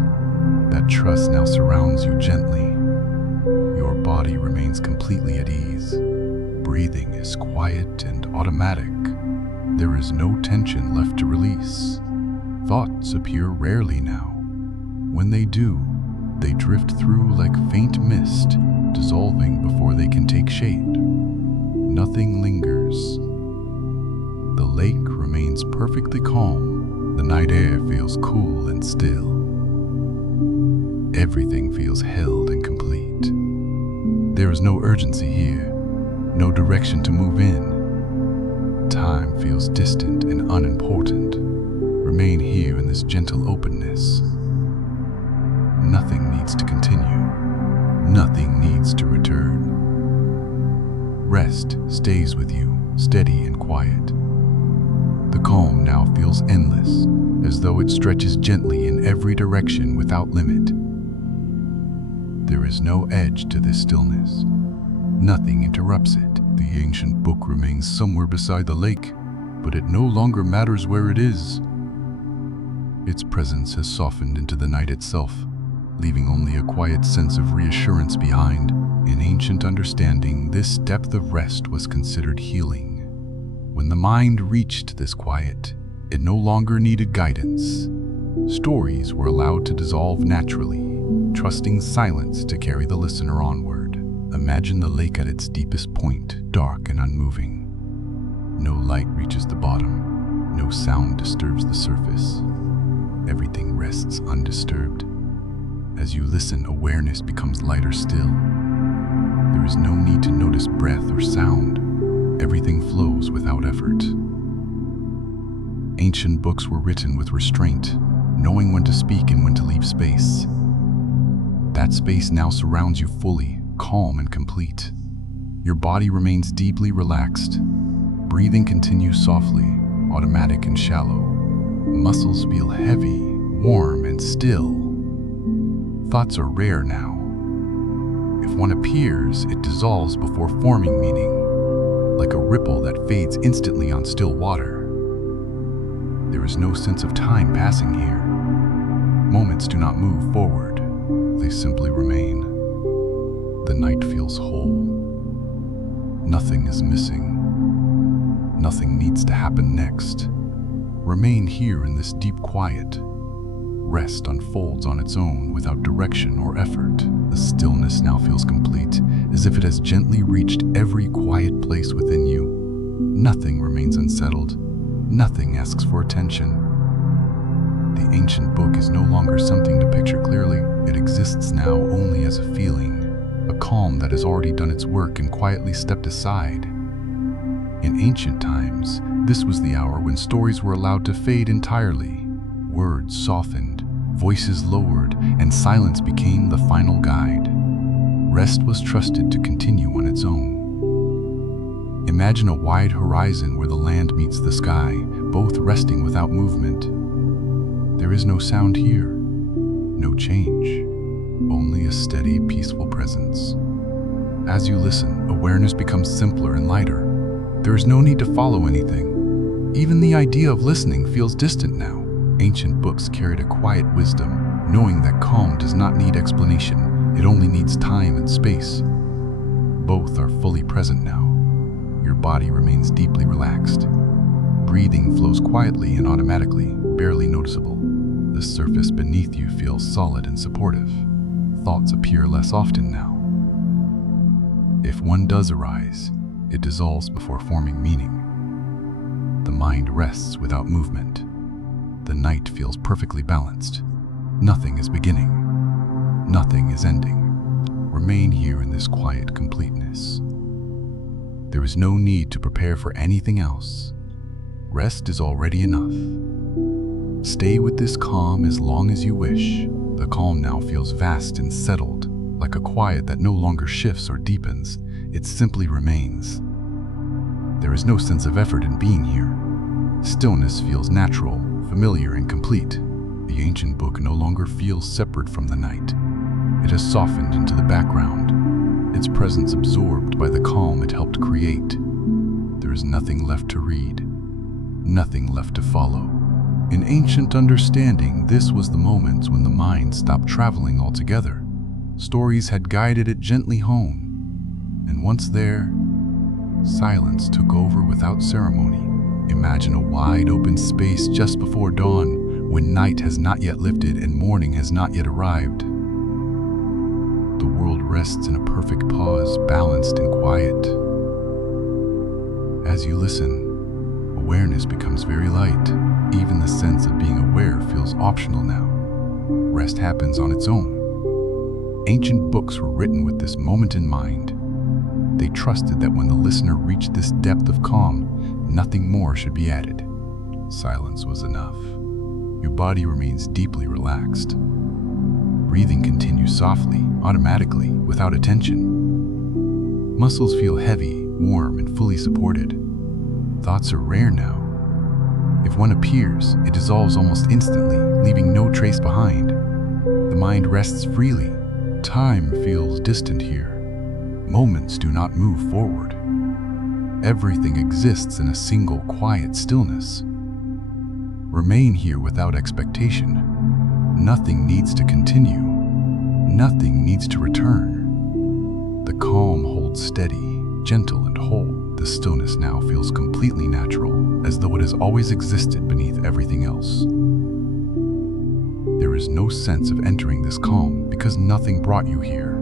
That trust now surrounds you gently. Your body remains completely at ease. Breathing is quiet and automatic. There is no tension left to release. Thoughts appear rarely now. When they do, they drift through like faint mist, dissolving before they can take shape. Nothing lingers. The lake remains perfectly calm. The night air feels cool and still. Everything feels held and complete. There is no urgency here, no direction to move in. Time feels distant and unimportant. Remain here in this gentle openness. Nothing needs to continue. Nothing needs to return. Rest stays with you, steady and quiet. The calm now feels endless, as though it stretches gently in every direction without limit. There is no edge to this stillness. Nothing interrupts it. The ancient book remains somewhere beside the lake, but it no longer matters where it is. Its presence has softened into the night itself, leaving only a quiet sense of reassurance behind. In ancient understanding, this depth of rest was considered healing. When the mind reached this quiet, it no longer needed guidance. Stories were allowed to dissolve naturally, trusting silence to carry the listener onward. Imagine the lake at its deepest point, dark and unmoving. No light reaches the bottom, no sound disturbs the surface. Everything rests undisturbed. As you listen, awareness becomes lighter still. There is no need to notice breath or sound. Everything flows without effort. Ancient books were written with restraint, knowing when to speak and when to leave space. That space now surrounds you fully, calm and complete. Your body remains deeply relaxed. Breathing continues softly, automatic and shallow. Muscles feel heavy, warm and still. Thoughts are rare now. If one appears, it dissolves before forming meaning, like a ripple that fades instantly on still water. There is no sense of time passing here. Moments do not move forward, they simply remain. The night feels whole. Nothing is missing. Nothing needs to happen next. Remain here in this deep quiet. Rest unfolds on its own without direction or effort. The stillness now feels complete, as if it has gently reached every quiet place within you. Nothing remains unsettled. Nothing asks for attention. The ancient book is no longer something to picture clearly. It exists now only as a feeling, a calm that has already done its work and quietly stepped aside. In ancient times, this was the hour when stories were allowed to fade entirely. Words softened, voices lowered, and silence became the final guide. Rest was trusted to continue on its own. Imagine a wide horizon where the land meets the sky, both resting without movement. There is no sound here, no change, only a steady, peaceful presence. As you listen, awareness becomes simpler and lighter. There is no need to follow anything. Even the idea of listening feels distant now. Ancient books carried a quiet wisdom, knowing that calm does not need explanation, it only needs time and space. Both are fully present now. Your body remains deeply relaxed. Breathing flows quietly and automatically, barely noticeable. The surface beneath you feels solid and supportive. Thoughts appear less often now. If one does arise, it dissolves before forming meaning. The mind rests without movement. The night feels perfectly balanced. Nothing is beginning. Nothing is ending. Remain here in this quiet completeness. There is no need to prepare for anything else. Rest is already enough. Stay with this calm as long as you wish. The calm now feels vast and settled, like a quiet that no longer shifts or deepens. It simply remains. There is no sense of effort in being here. Stillness feels natural, familiar, and complete. The ancient book no longer feels separate from the night. It has softened into the background, its presence absorbed by the calm it helped create. There is nothing left to read, nothing left to follow. In ancient understanding, this was the moment when the mind stopped traveling altogether. Stories had guided it gently home, and once there, silence took over without ceremony. Imagine a wide open space just before dawn, when night has not yet lifted and morning has not yet arrived. The world rests in a perfect pause, balanced and quiet. As you listen, awareness becomes very light. Even the sense of being aware feels optional now. Rest happens on its own. Ancient books were written with this moment in mind. They trusted that when the listener reached this depth of calm, nothing more should be added. Silence was enough. Your body remains deeply relaxed. Breathing continues softly, automatically, without attention. Muscles feel heavy, warm, and fully supported. Thoughts are rare now. If one appears, it dissolves almost instantly, leaving no trace behind. The mind rests freely. Time feels distant here. Moments do not move forward. Everything exists in a single quiet stillness. Remain here without expectation. Nothing needs to continue. Nothing needs to return. The calm holds steady, gentle and whole. The stillness now feels completely natural, as though it has always existed beneath everything else. There is no sense of entering this calm because nothing brought you here.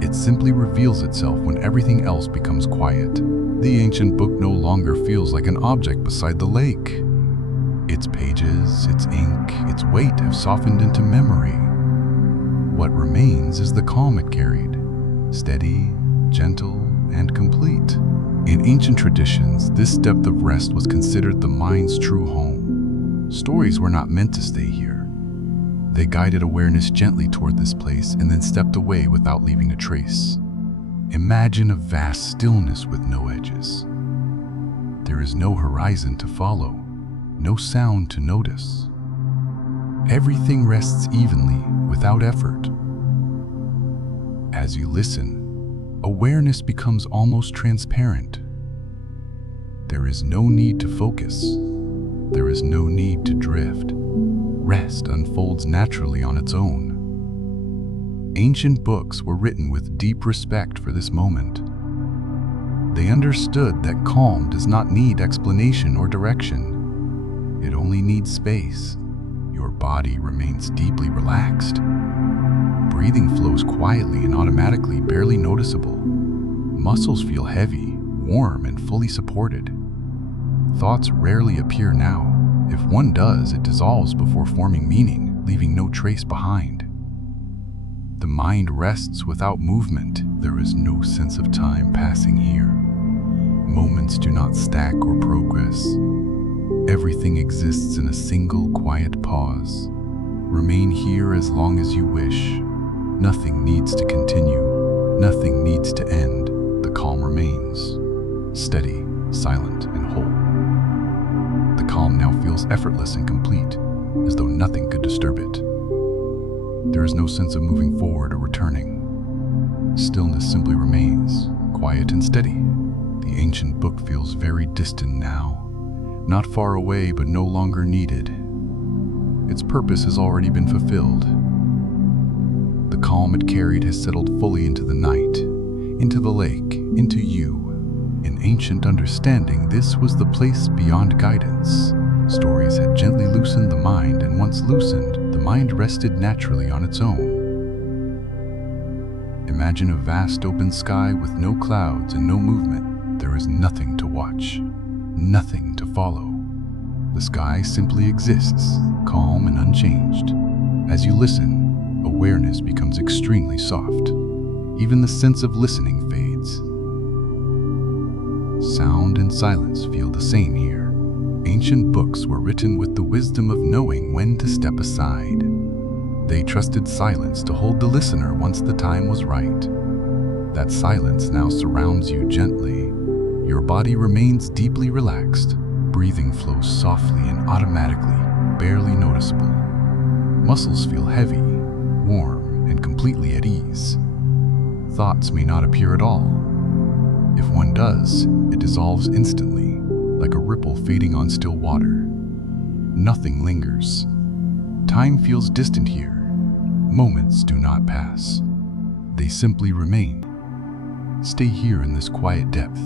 It simply reveals itself when everything else becomes quiet. The ancient book no longer feels like an object beside the lake. Its pages, its ink, its weight have softened into memory. What remains is the calm it carried, steady, gentle, and complete. In ancient traditions, this depth of rest was considered the mind's true home. Stories were not meant to stay here. They guided awareness gently toward this place and then stepped away without leaving a trace. Imagine a vast stillness with no edges. There is no horizon to follow, no sound to notice. Everything rests evenly, without effort. As you listen, awareness becomes almost transparent. There is no need to focus. There is no need to drift. Rest unfolds naturally on its own. Ancient books were written with deep respect for this moment. They understood that calm does not need explanation or direction. It only needs space. Your body remains deeply relaxed. Breathing flows quietly and automatically, barely noticeable. Muscles feel heavy, warm, and fully supported. Thoughts rarely appear now. If one does, it dissolves before forming meaning, leaving no trace behind. The mind rests without movement. There is no sense of time passing here. Moments do not stack or progress. Everything exists in a single quiet pause. Remain here as long as you wish. Nothing needs to continue. Nothing needs to end. The calm remains, steady, silent, and whole. The calm now feels effortless and complete, as though nothing could disturb it. There is no sense of moving forward or returning. Stillness simply remains, quiet and steady. The ancient book feels very distant now, not far away but no longer needed. Its purpose has already been fulfilled. The calm it carried has settled fully into the night, into the lake, into you. In ancient understanding, this was the place beyond guidance. Stories had gently loosened the mind, and once loosened, the mind rested naturally on its own. Imagine a vast open sky with no clouds and no movement. There is nothing to watch, nothing to follow. The sky simply exists, calm and unchanged. As you listen, awareness becomes extremely soft. Even the sense of listening fades. Sound and silence feel the same here. Ancient books were written with the wisdom of knowing when to step aside. They trusted silence to hold the listener once the time was right. That silence now surrounds you gently. Your body remains deeply relaxed. Breathing flows softly and automatically, barely noticeable. Muscles feel heavy, warm, and completely at ease. Thoughts may not appear at all. If one does, it dissolves instantly, like a ripple fading on still water. Nothing lingers. Time feels distant here. Moments do not pass. They simply remain. Stay here in this quiet depth.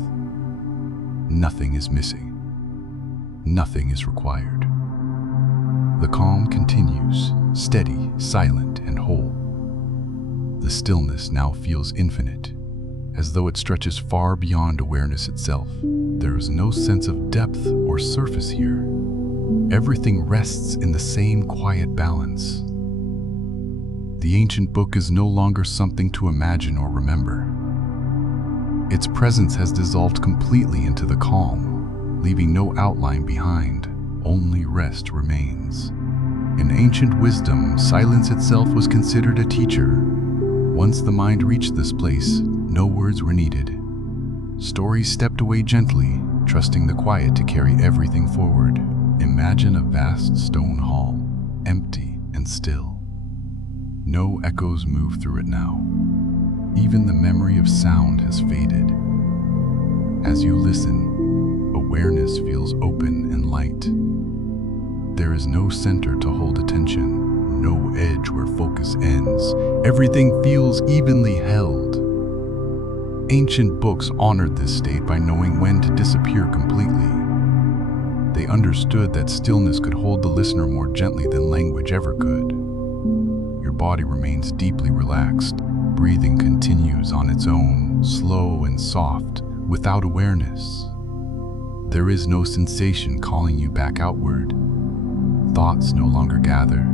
Nothing is missing. Nothing is required. The calm continues, steady, silent, and whole. The stillness now feels infinite, as though it stretches far beyond awareness itself. There is no sense of depth or surface here. Everything rests in the same quiet balance. The ancient book is no longer something to imagine or remember. Its presence has dissolved completely into the calm, leaving no outline behind. Only rest remains. In ancient wisdom, silence itself was considered a teacher. Once the mind reached this place, no words were needed. Stories stepped away gently, trusting the quiet to carry everything forward. Imagine a vast stone hall, empty and still. No echoes move through it now. Even the memory of sound has faded. As you listen, awareness feels open and light. There is no center to hold attention, no edge where focus ends. Everything feels evenly held. Ancient books honored this state by knowing when to disappear completely. They understood that stillness could hold the listener more gently than language ever could. Your body remains deeply relaxed. Breathing continues on its own, slow and soft, without awareness. There is no sensation calling you back outward. Thoughts no longer gather.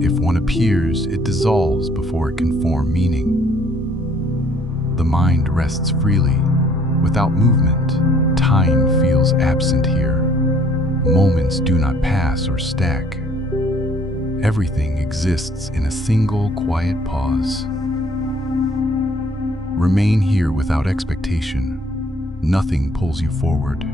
If one appears, it dissolves before it can form meaning. The mind rests freely, without movement. Time feels absent here. Moments do not pass or stack. Everything exists in a single quiet pause. Remain here without expectation. Nothing pulls you forward.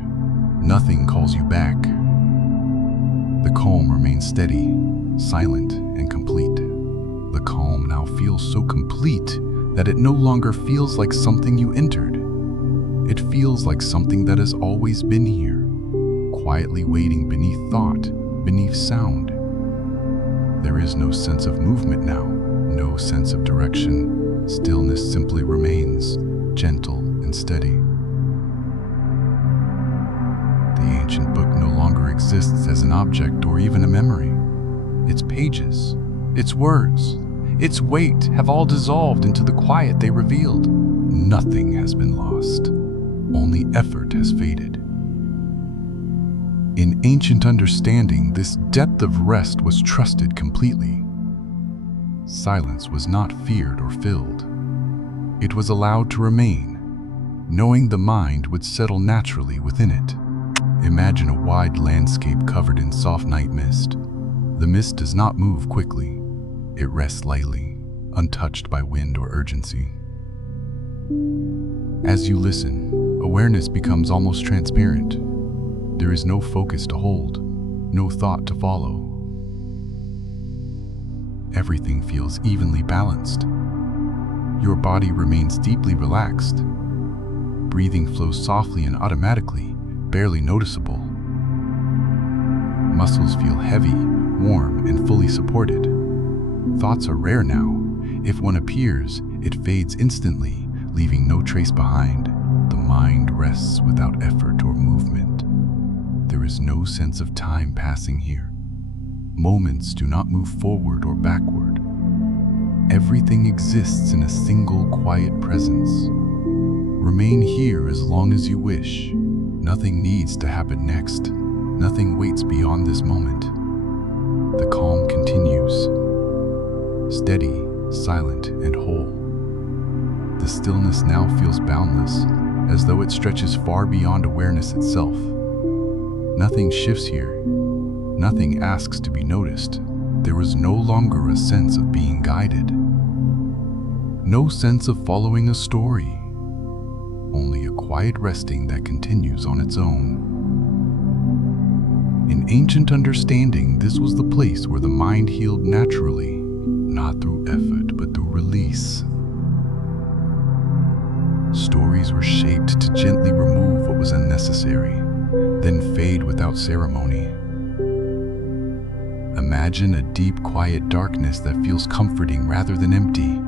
Nothing calls you back. The calm remains steady, silent, and complete. The calm now feels so complete that it no longer feels like something you entered. It feels like something that has always been here, quietly waiting beneath thought, beneath sound. There is no sense of movement now, no sense of direction. Stillness simply remains, gentle and steady. The ancient book no longer exists as an object or even a memory. Its pages, its words, its weight have all dissolved into the quiet they revealed. Nothing has been lost. Only effort has faded. In ancient understanding, this depth of rest was trusted completely. Silence was not feared or filled. It was allowed to remain, knowing the mind would settle naturally within it. Imagine a wide landscape covered in soft night mist. The mist does not move quickly. It rests lightly, untouched by wind or urgency. As you listen, awareness becomes almost transparent. There is no focus to hold, no thought to follow. Everything feels evenly balanced. Your body remains deeply relaxed. Breathing flows softly and automatically, barely noticeable. Muscles feel heavy, warm, and fully supported. Thoughts are rare now. If one appears, it fades instantly, leaving no trace behind. The mind rests without effort or movement. There is no sense of time passing here. Moments do not move forward or backward. Everything exists in a single quiet presence. Remain here as long as you wish. Nothing needs to happen next. Nothing waits beyond this moment. The calm continues, steady, silent, and whole. The stillness now feels boundless, as though it stretches far beyond awareness itself. Nothing shifts here. Nothing asks to be noticed. There is no longer a sense of being guided. No sense of following a story. Only a quiet resting that continues on its own. In ancient understanding, this was the place where the mind healed naturally, not through effort, but through release. Stories were shaped to gently remove what was unnecessary, then fade without ceremony. Imagine a deep, quiet darkness that feels comforting rather than empty.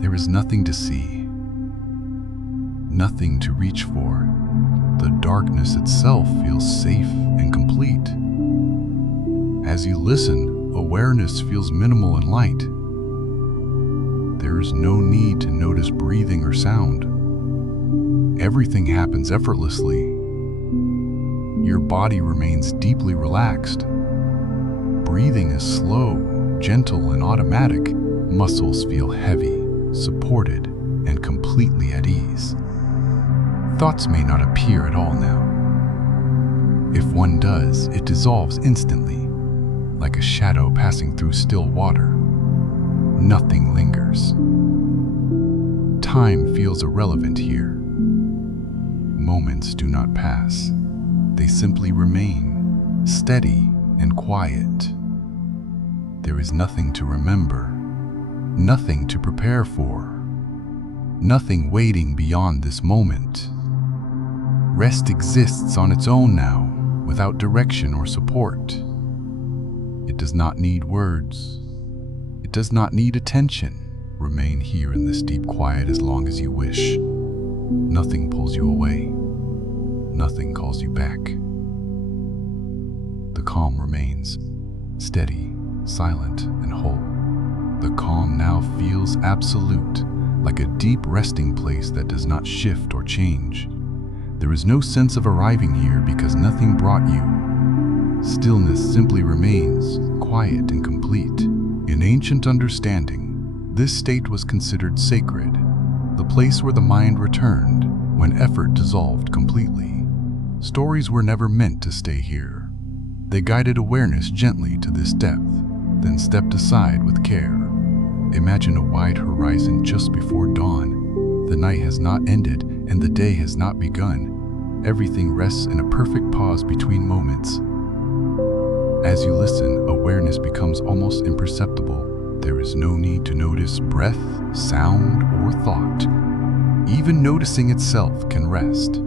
There is nothing to see, nothing to reach for. The darkness itself feels safe and complete. As you listen, awareness feels minimal and light. There is no need to notice breathing or sound. Everything happens effortlessly. Your body remains deeply relaxed. Breathing is slow, gentle, and automatic. Muscles feel heavy, supported, and completely at ease. Thoughts may not appear at all now. If one does, it dissolves instantly, like a shadow passing through still water. Nothing lingers. Time feels irrelevant here. Moments do not pass. They simply remain, steady and quiet. There is nothing to remember, nothing to prepare for, nothing waiting beyond this moment. Rest exists on its own now, without direction or support. It does not need words. It does not need attention. Remain here in this deep quiet as long as you wish. Nothing pulls you away. Nothing calls you back. The calm remains, steady, silent, and whole. The calm now feels absolute, like a deep resting place that does not shift or change. There is no sense of arriving here because nothing brought you. Stillness simply remains, quiet and complete. In ancient understanding, this state was considered sacred, the place where the mind returned when effort dissolved completely. Stories were never meant to stay here. They guided awareness gently to this depth, then stepped aside with care. Imagine a wide horizon just before dawn. The night has not ended and the day has not begun. Everything rests in a perfect pause between moments. As you listen, awareness becomes almost imperceptible. There is no need to notice breath, sound, or thought. Even noticing itself can rest.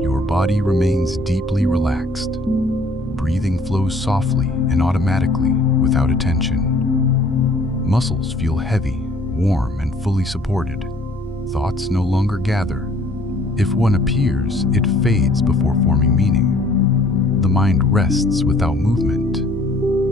Your body remains deeply relaxed. Breathing flows softly and automatically without attention. Muscles feel heavy, warm, and fully supported. Thoughts no longer gather. If one appears, it fades before forming meaning. The mind rests without movement.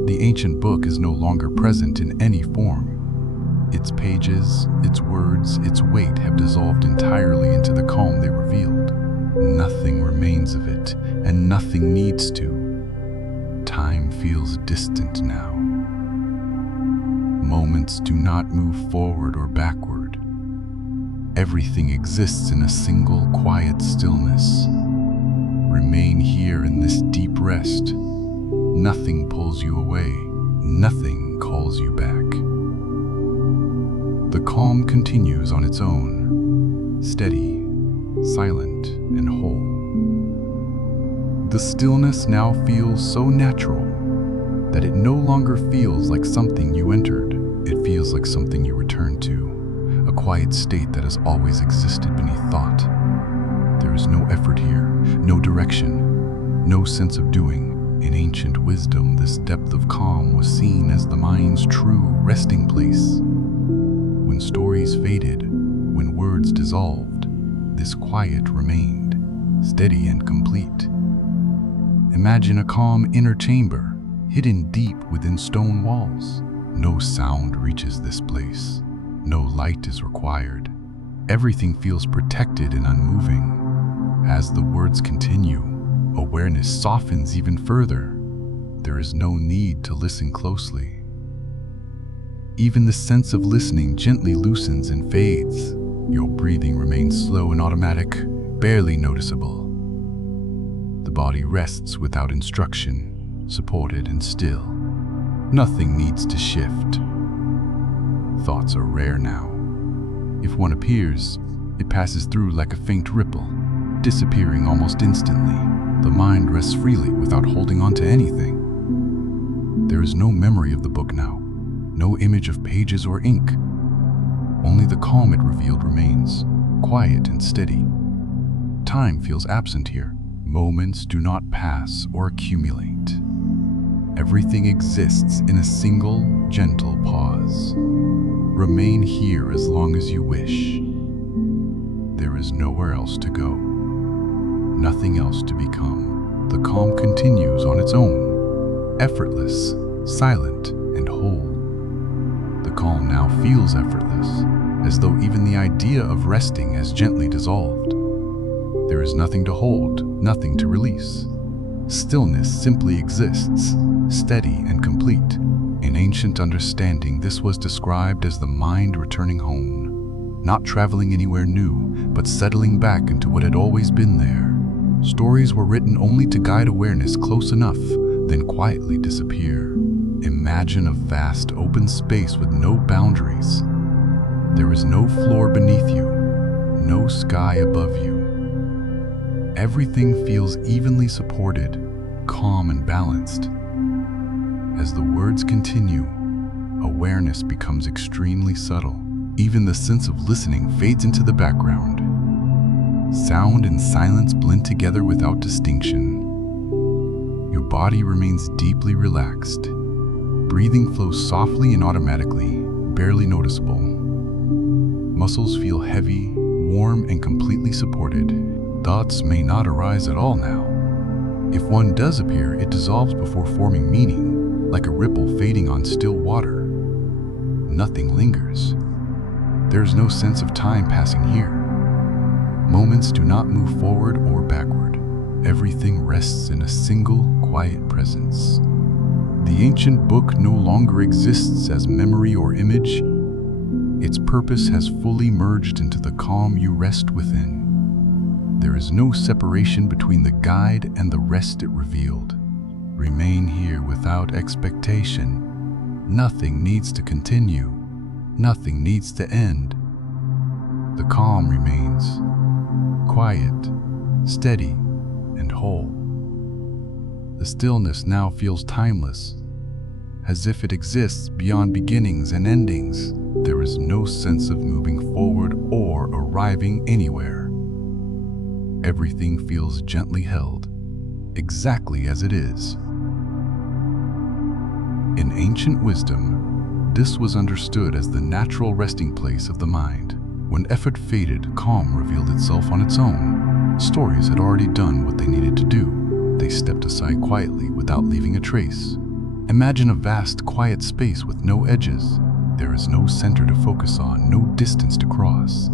The ancient book is no longer present in any form. Its pages, its words, its weight have dissolved entirely into the calm they revealed. Nothing remains of it, and nothing needs to. Time feels distant now. Moments do not move forward or backward. Everything exists in a single quiet stillness. Remain here in this deep rest. Nothing pulls you away. Nothing calls you back. The calm continues on its own, steady, silent, and whole. The stillness now feels so natural that it no longer feels like something you entered. It feels like something you returned to. A quiet state that has always existed beneath thought. There is no effort here, no direction, no sense of doing. In ancient wisdom, this depth of calm was seen as the mind's true resting place. When stories faded, when words dissolved, this quiet remained, steady and complete. Imagine a calm inner chamber, hidden deep within stone walls. No sound reaches this place. No light is required. Everything feels protected and unmoving. As the words continue, awareness softens even further. There is no need to listen closely. Even the sense of listening gently loosens and fades. Your breathing remains slow and automatic, barely noticeable. The body rests without instruction, supported and still. Nothing needs to shift. Thoughts are rare now. If one appears, it passes through like a faint ripple, disappearing almost instantly. The mind rests freely without holding on to anything. There is no memory of the book now, no image of pages or ink. Only the calm it revealed remains, quiet and steady. Time feels absent here. Moments do not pass or accumulate. Everything exists in a single, gentle pause. Remain here as long as you wish. There is nowhere else to go, nothing else to become. The calm continues on its own, effortless, silent, and whole. The calm now feels effortless, as though even the idea of resting has gently dissolved. There is nothing to hold, nothing to release. Stillness simply exists, steady and complete. In ancient understanding, this was described as the mind returning home, not traveling anywhere new, but settling back into what had always been there. Stories were written only to guide awareness close enough, then quietly disappear. Imagine a vast open space with no boundaries. There is no floor beneath you, no sky above you. Everything feels evenly supported, calm and balanced. As the words continue, awareness becomes extremely subtle. Even the sense of listening fades into the background. Sound and silence blend together without distinction. Your body remains deeply relaxed. Breathing flows softly and automatically, barely noticeable. Muscles feel heavy, warm, and completely supported. Thoughts may not arise at all now. If one does appear, it dissolves before forming meaning, like a ripple fading on still water. Nothing lingers. There's no sense of time passing here. Moments do not move forward or backward. Everything rests in a single, quiet presence. The ancient book no longer exists as memory or image. Its purpose has fully merged into the calm you rest within. There is no separation between the guide and the rest it revealed. Remain here without expectation. Nothing needs to continue. Nothing needs to end. The calm remains, quiet, steady, and whole. The stillness now feels timeless, as if it exists beyond beginnings and endings. There is no sense of moving forward or arriving anywhere. Everything feels gently held, exactly as it is. In ancient wisdom, this was understood as the natural resting place of the mind. When effort faded, calm revealed itself on its own. Stories had already done what they needed to do. They stepped aside quietly without leaving a trace. Imagine a vast, quiet space with no edges. There is no center to focus on, no distance to cross.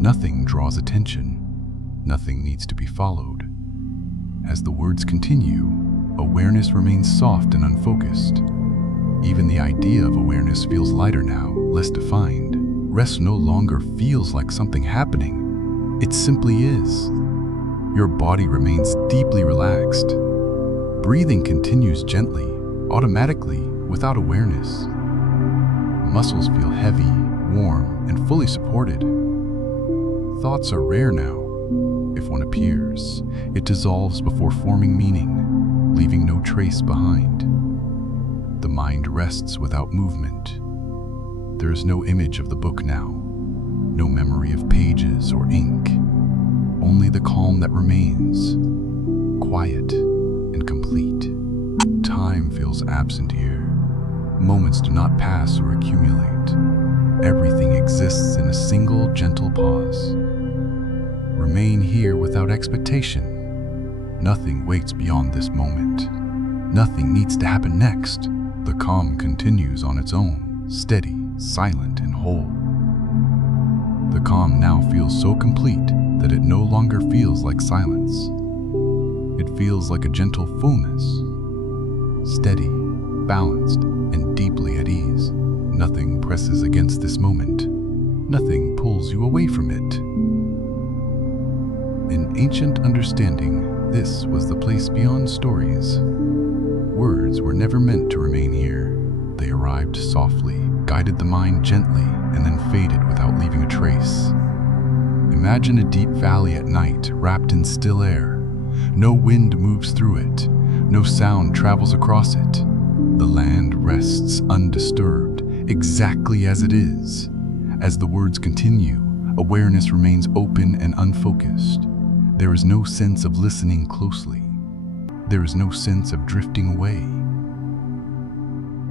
Nothing draws attention. Nothing needs to be followed. As the words continue, awareness remains soft and unfocused. Even the idea of awareness feels lighter now, less defined. Rest no longer feels like something happening. It simply is. Your body remains deeply relaxed. Breathing continues gently, automatically, without awareness. Muscles feel heavy, warm, and fully supported. Thoughts are rare now. If one appears, it dissolves before forming meaning, leaving no trace behind. The mind rests without movement. There is no image of the book now, no memory of pages or ink, only the calm that remains, quiet and complete. Time feels absent here. Moments do not pass or accumulate. Everything exists in a single, gentle pause. Remain here without expectation. Nothing waits beyond this moment. Nothing needs to happen next. The calm continues on its own, steady, silent, and whole. The calm now feels so complete that it no longer feels like silence. It feels like a gentle fullness, steady, balanced, and deeply at ease. Nothing presses against this moment. Nothing pulls you away from it. In ancient understanding, This was the place beyond stories. Words were never meant to remain here. They arrived softly, guided the mind gently, and then faded without leaving a trace. Imagine a deep valley at night, wrapped in still air. No wind moves through it. No sound travels across it. The land rests undisturbed, exactly as it is. As the words continue, awareness remains open and unfocused. There is no sense of listening closely. There is no sense of drifting away.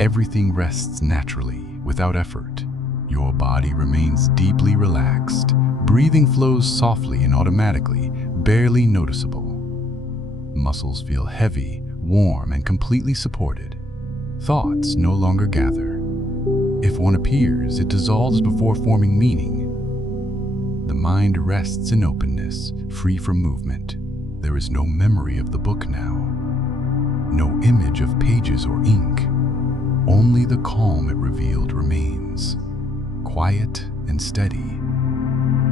Everything rests naturally, without effort. Your body remains deeply relaxed. Breathing flows softly and automatically, barely noticeable. Muscles feel heavy, warm, and completely supported. Thoughts no longer gather. If one appears, it dissolves before forming meaning. The mind rests in openness, free from movement. There is no memory of the book now. No image of pages or ink. Only the calm it revealed remains. Quiet and steady.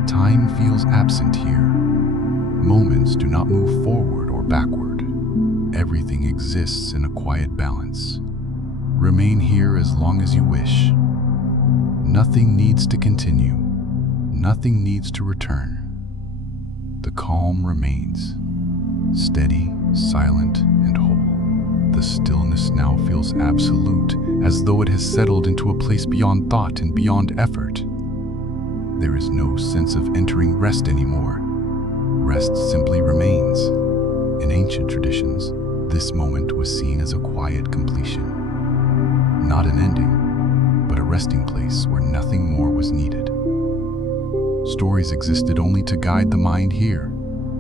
Time feels absent here. Moments do not move forward or backward. Everything exists in a quiet balance. Remain here as long as you wish. Nothing needs to continue. Nothing needs to return. The calm remains, steady, silent, and whole. The stillness now feels absolute, as though it has settled into a place beyond thought and beyond effort. There is no sense of entering rest anymore. Rest simply remains. In ancient traditions, this moment was seen as a quiet completion. Not an ending, but a resting place where nothing more was needed. Stories existed only to guide the mind here,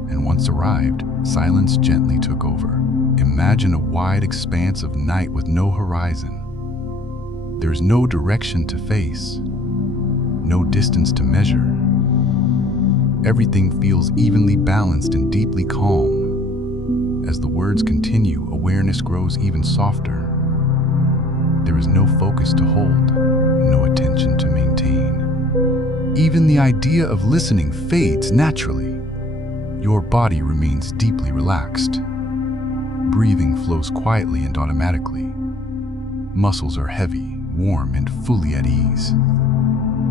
and once arrived, silence gently took over. Imagine a wide expanse of night with no horizon. There's no direction to face, no distance to measure. Everything feels evenly balanced and deeply calm. As the words continue, awareness grows even softer. There is no focus to hold, no attention to maintain. Even the idea of listening fades naturally. Your body remains deeply relaxed. Breathing flows quietly and automatically. Muscles are heavy, warm, and fully at ease.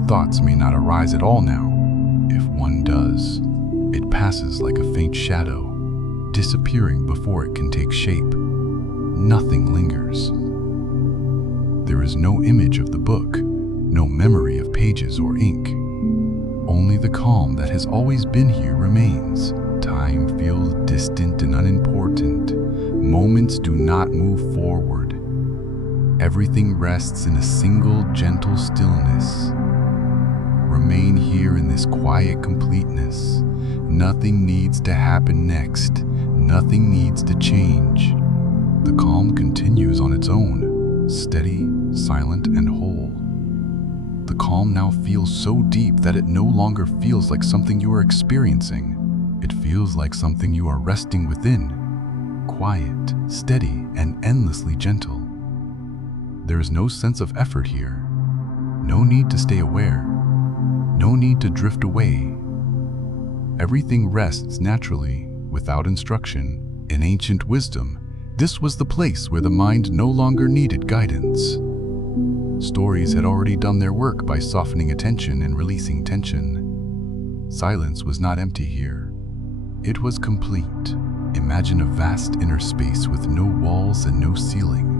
Thoughts may not arise at all now. If one does, it passes like a faint shadow, disappearing before it can take shape. Nothing lingers. There is no image of the book, no memory of pages or ink. Only the calm that has always been here remains. Time feels distant and unimportant. Moments do not move forward. Everything rests in a single gentle stillness. Remain here in this quiet completeness. Nothing needs to happen next. Nothing needs to change. The calm continues on its own, steady, silent, and whole. The calm now feels so deep that it no longer feels like something you are experiencing. It feels like something you are resting within. Quiet, steady, and endlessly gentle. There is no sense of effort here. No need to stay aware. No need to drift away. Everything rests naturally, without instruction. In ancient wisdom, this was the place where the mind no longer needed guidance. Stories had already done their work by softening attention and releasing tension. Silence was not empty here. It was complete. Imagine a vast inner space with no walls and no ceiling.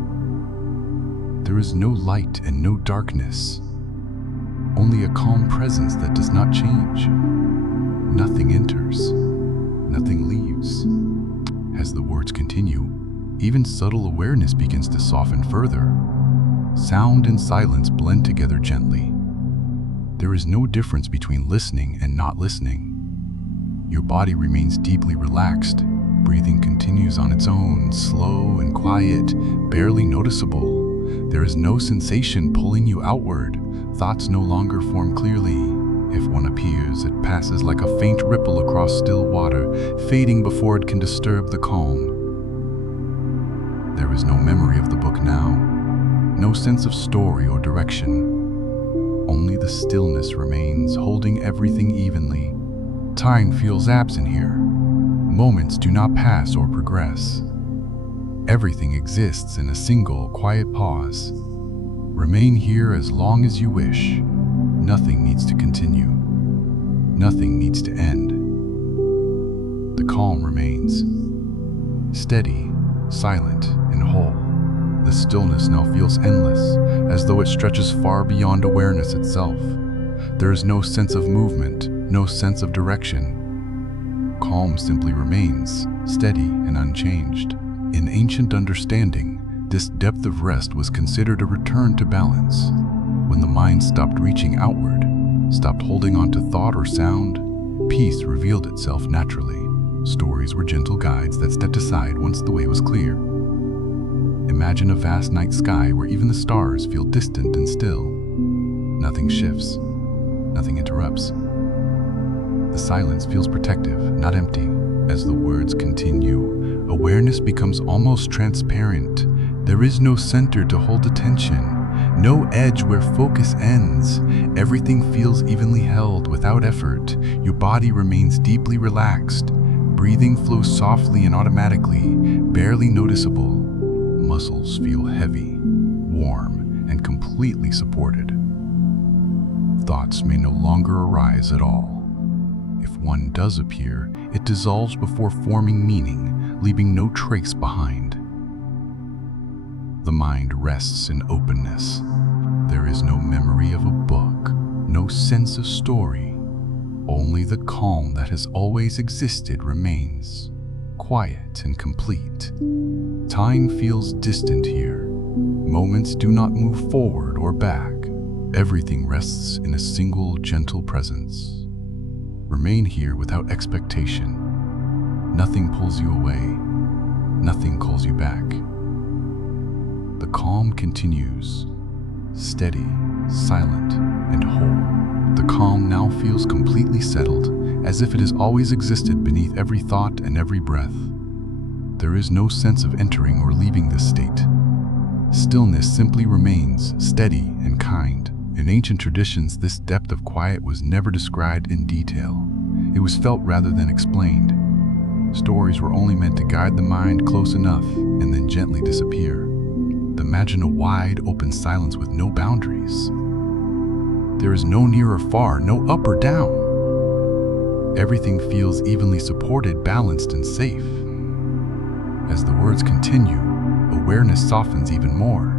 There is no light and no darkness. Only a calm presence that does not change. Nothing enters. Nothing leaves. As the words continue, even subtle awareness begins to soften further. Sound and silence blend together gently. There is no difference between listening and not listening. Your body remains deeply relaxed. Breathing continues on its own, slow and quiet, barely noticeable. There is no sensation pulling you outward. Thoughts no longer form clearly. If one appears, it passes like a faint ripple across still water, fading before it can disturb the calm. There is no memory of the book now, no sense of story or direction. Only the stillness remains, holding everything evenly. Time feels absent here. Moments do not pass or progress. Everything exists in a single, quiet pause. Remain here as long as you wish. Nothing needs to continue. Nothing needs to end. The calm remains. Steady, silent, and whole. The stillness now feels endless, as though it stretches far beyond awareness itself. There is no sense of movement, no sense of direction. Calm simply remains, steady and unchanged. In ancient understanding, this depth of rest was considered a return to balance. When the mind stopped reaching outward, stopped holding on to thought or sound, peace revealed itself naturally. Stories were gentle guides that stepped aside once the way was clear. Imagine a vast night sky where even the stars feel distant and still. Nothing shifts, nothing interrupts. The silence feels protective, not empty. As the words continue, awareness becomes almost transparent. There is no center to hold attention, no edge where focus ends. Everything feels evenly held without effort. Your body remains deeply relaxed. Breathing flows softly and automatically, barely noticeable. Muscles feel heavy, warm, and completely supported. Thoughts may no longer arise at all. If one does appear, it dissolves before forming meaning, leaving no trace behind. The mind rests in openness. There is no memory of a book, no sense of story. Only the calm that has always existed remains, quiet and complete. Time feels distant here. Moments do not move forward or back. Everything rests in a single gentle presence. Remain here without expectation. Nothing pulls you away. Nothing calls you back. The calm continues, steady, silent, and whole. The calm now feels completely settled, as if it has always existed beneath every thought and every breath. There is no sense of entering or leaving this state. Stillness simply remains, steady and kind. In ancient traditions, this depth of quiet was never described in detail. It was felt rather than explained. Stories were only meant to guide the mind close enough and then gently disappear. Imagine a wide, open silence with no boundaries. There is no near or far, no up or down. Everything feels evenly supported, balanced, and safe. As the words continue, awareness softens even more.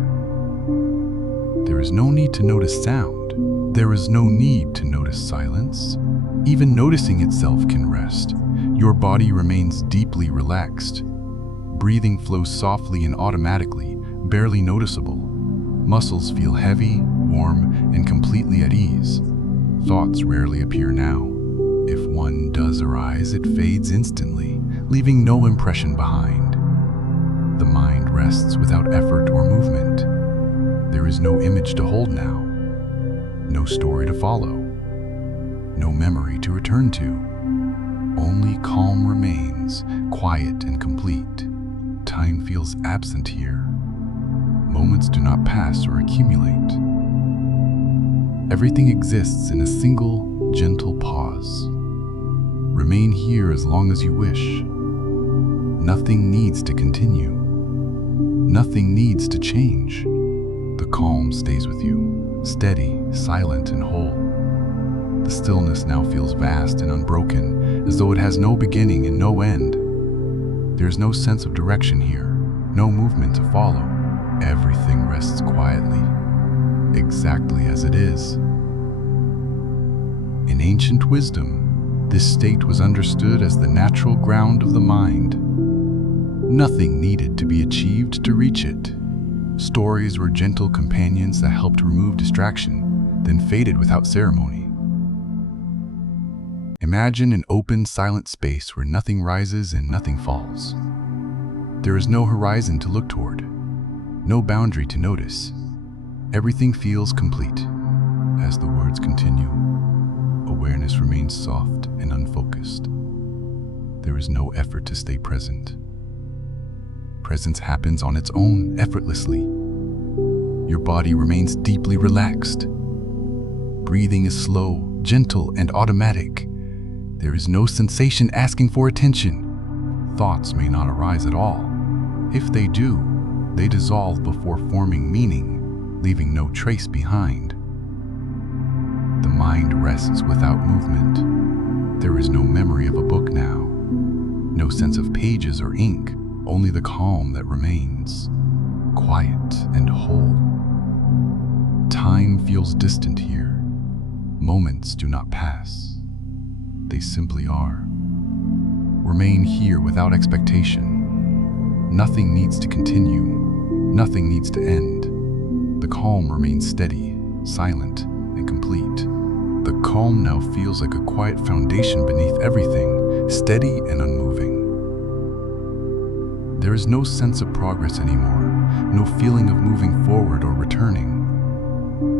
There is no need to notice sound. There is no need to notice silence. Even noticing itself can rest. Your body remains deeply relaxed. Breathing flows softly and automatically, barely noticeable. Muscles feel heavy, warm, and completely at ease. Thoughts rarely appear now. If one does arise, it fades instantly, leaving no impression behind. The mind rests without effort or movement. There is no image to hold now, no story to follow, no memory to return to. Only calm remains, quiet and complete. Time feels absent here. Moments do not pass or accumulate. Everything exists in a single, gentle pause. Remain here as long as you wish. Nothing needs to continue. Nothing needs to change. The calm stays with you, steady, silent, and whole. The stillness now feels vast and unbroken, as though it has no beginning and no end. There is no sense of direction here, no movement to follow. Everything rests quietly, exactly as it is. In ancient wisdom, this state was understood as the natural ground of the mind. Nothing needed to be achieved to reach it. Stories were gentle companions that helped remove distraction, then faded without ceremony. Imagine an open, silent space where nothing rises and nothing falls. There is no horizon to look toward, no boundary to notice. Everything feels complete. As the words continue, awareness remains soft and unfocused. There is no effort to stay present. Presence happens on its own, effortlessly. Your body remains deeply relaxed. Breathing is slow, gentle, and automatic. There is no sensation asking for attention. Thoughts may not arise at all. If they do, they dissolve before forming meaning, leaving no trace behind. The mind rests without movement. There is no memory of a book now, no sense of pages or ink, only the calm that remains, quiet and whole. Time feels distant here. Moments do not pass. They simply are. Remain here without expectation. Nothing needs to continue. Nothing needs to end. The calm remains steady, silent, and complete. The calm now feels like a quiet foundation beneath everything, steady and unmoving. There is no sense of progress anymore, no feeling of moving forward or returning.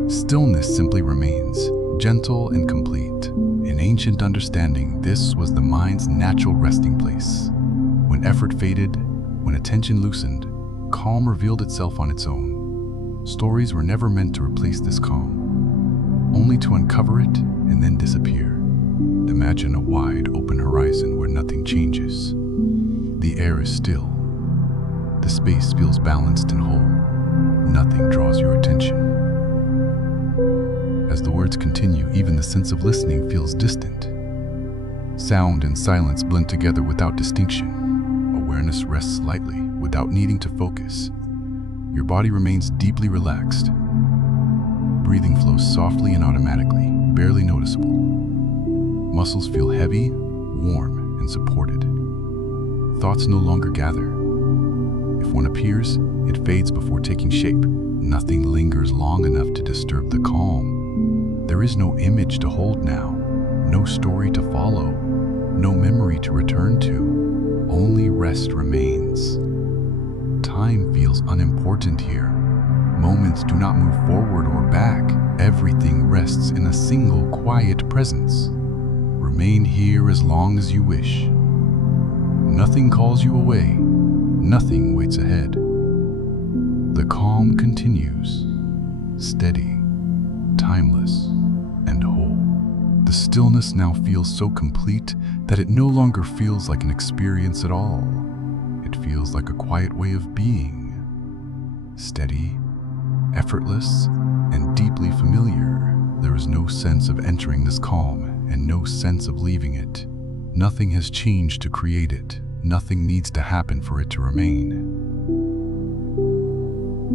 Stillness simply remains, gentle and complete. In ancient understanding, this was the mind's natural resting place. When effort faded, when attention loosened, calm revealed itself on its own. Stories were never meant to replace this calm, only to uncover it and then disappear. Imagine a wide, open horizon where nothing changes. The air is still. The space feels balanced and whole. Nothing draws your attention. As the words continue, even the sense of listening feels distant. Sound and silence blend together without distinction. Awareness rests lightly, without needing to focus. Your body remains deeply relaxed. Breathing flows softly and automatically, barely noticeable. Muscles feel heavy, warm, and supported. Thoughts no longer gather. If one appears, it fades before taking shape. Nothing lingers long enough to disturb the calm. There is no image to hold now, no story to follow, no memory to return to. Only rest remains. Time feels unimportant here. Moments do not move forward or back. Everything rests in a single quiet presence. Remain here as long as you wish. Nothing calls you away. Nothing waits ahead. The calm continues, steady, timeless, and whole. The stillness now feels so complete that it no longer feels like an experience at all. It feels like a quiet way of being, steady, effortless, and deeply familiar. There is no sense of entering this calm and no sense of leaving it. Nothing has changed to create it. Nothing needs to happen for it to remain.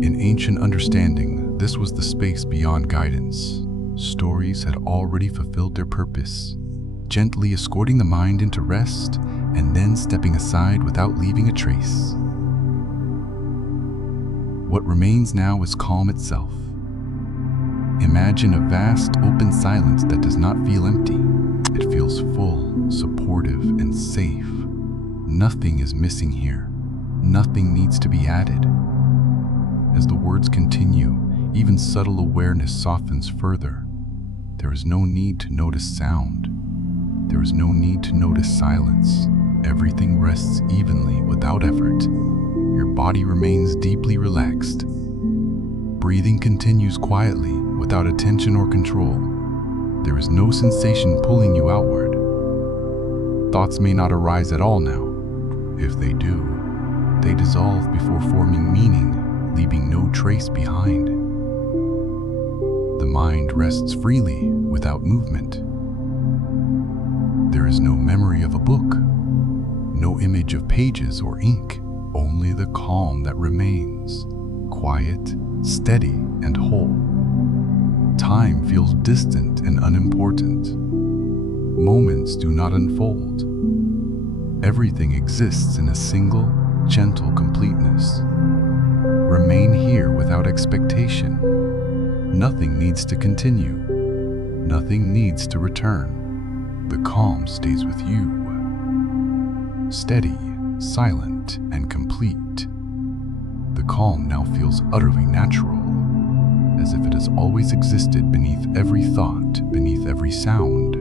In ancient understanding, this was the space beyond guidance. Stories had already fulfilled their purpose, gently escorting the mind into rest and then stepping aside without leaving a trace. What remains now is calm itself. Imagine a vast, open silence that does not feel empty. It feels full, supportive, and safe. Nothing is missing here. Nothing needs to be added. As the words continue, even subtle awareness softens further. There is no need to notice sound. There is no need to notice silence. Everything rests evenly without effort. Your body remains deeply relaxed. Breathing continues quietly without attention or control. There is no sensation pulling you outward. Thoughts may not arise at all now. If they do, they dissolve before forming meaning, leaving no trace behind. The mind rests freely without movement. There is no memory of a book, no image of pages or ink, only the calm that remains, quiet, steady, and whole. Time feels distant and unimportant. Moments do not unfold. Everything exists in a single, gentle completeness. Remain here without expectation. Nothing needs to continue. Nothing needs to return. The calm stays with you. Steady, silent, and complete. The calm now feels utterly natural, as if it has always existed beneath every thought, beneath every sound.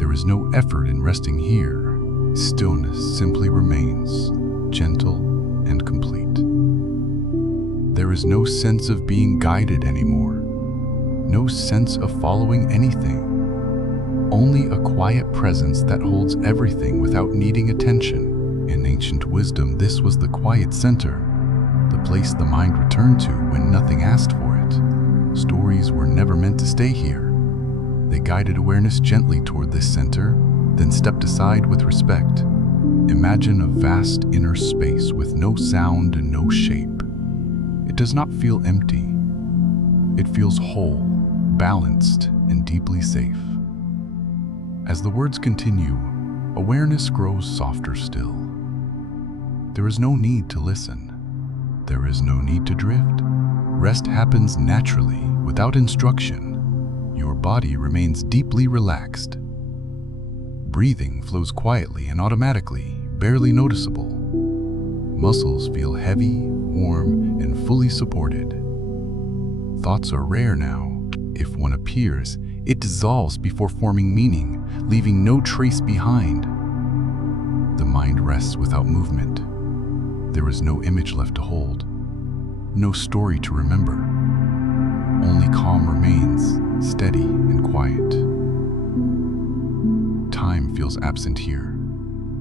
There is no effort in resting here. Stillness simply remains, gentle and complete. There is no sense of being guided anymore. No sense of following anything. Only a quiet presence that holds everything without needing attention. In ancient wisdom, this was the quiet center, the place the mind returned to when nothing asked for it. Stories were never meant to stay here. They guided awareness gently toward this center, then stepped aside with respect. Imagine a vast inner space with no sound and no shape. It does not feel empty. It feels whole, balanced, and deeply safe. As the words continue, awareness grows softer still. There is no need to listen. There is no need to drift. Rest happens naturally, without instruction. Your body remains deeply relaxed. Breathing flows quietly and automatically, barely noticeable. Muscles feel heavy, warm, and fully supported. Thoughts are rare now. If one appears, it dissolves before forming meaning, leaving no trace behind. The mind rests without movement. There is no image left to hold, no story to remember. Only calm remains, steady and quiet. Time feels absent here.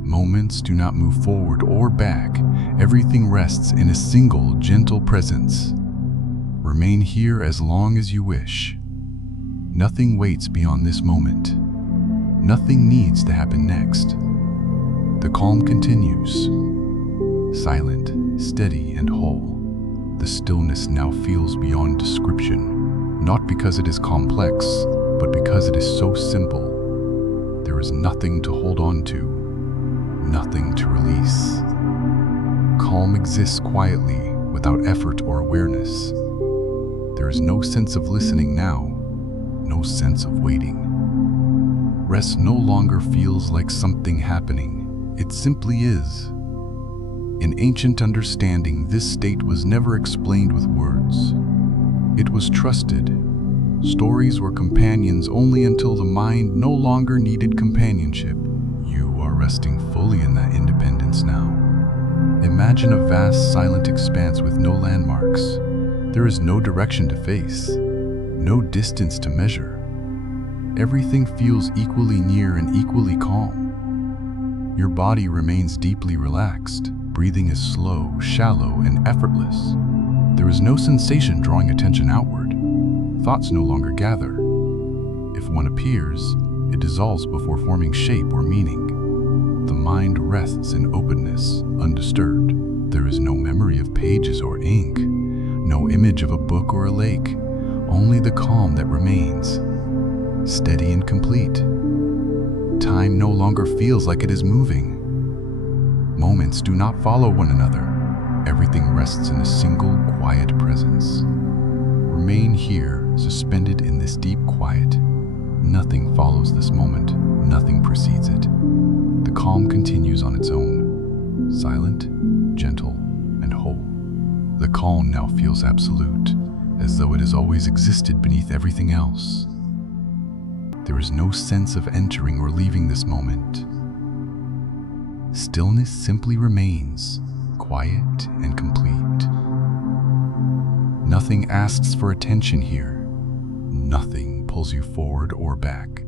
Moments do not move forward or back. Everything rests in a single, gentle presence. Remain here as long as you wish. Nothing waits beyond this moment. Nothing needs to happen next. The calm continues. Silent, steady, and whole. The stillness now feels beyond description, not because it is complex, but because it is so simple. There is nothing to hold on to, nothing to release. Calm exists quietly, without effort or awareness. There is no sense of listening now, no sense of waiting. Rest no longer feels like something happening. It simply is. In ancient understanding, this state was never explained with words. It was trusted. Stories were companions only until the mind no longer needed companionship. You are resting fully in that independence now. Imagine a vast, silent expanse with no landmarks. There is no direction to face, no distance to measure. Everything feels equally near and equally calm. Your body remains deeply relaxed. Breathing is slow, shallow, and effortless. There is no sensation drawing attention outward. Thoughts no longer gather. If one appears, it dissolves before forming shape or meaning. The mind rests in openness, undisturbed. There is no memory of pages or ink, no image of a book or a lake, only the calm that remains, steady and complete. Time no longer feels like it is moving. Moments do not follow one another. Everything rests in a single, quiet presence. Remain here, suspended in this deep quiet. Nothing follows this moment. Nothing precedes it. The calm continues on its own, silent, gentle, and whole. The calm now feels absolute, as though it has always existed beneath everything else. There is no sense of entering or leaving this moment. Stillness simply remains, quiet and complete. Nothing asks for attention here. Nothing pulls you forward or back.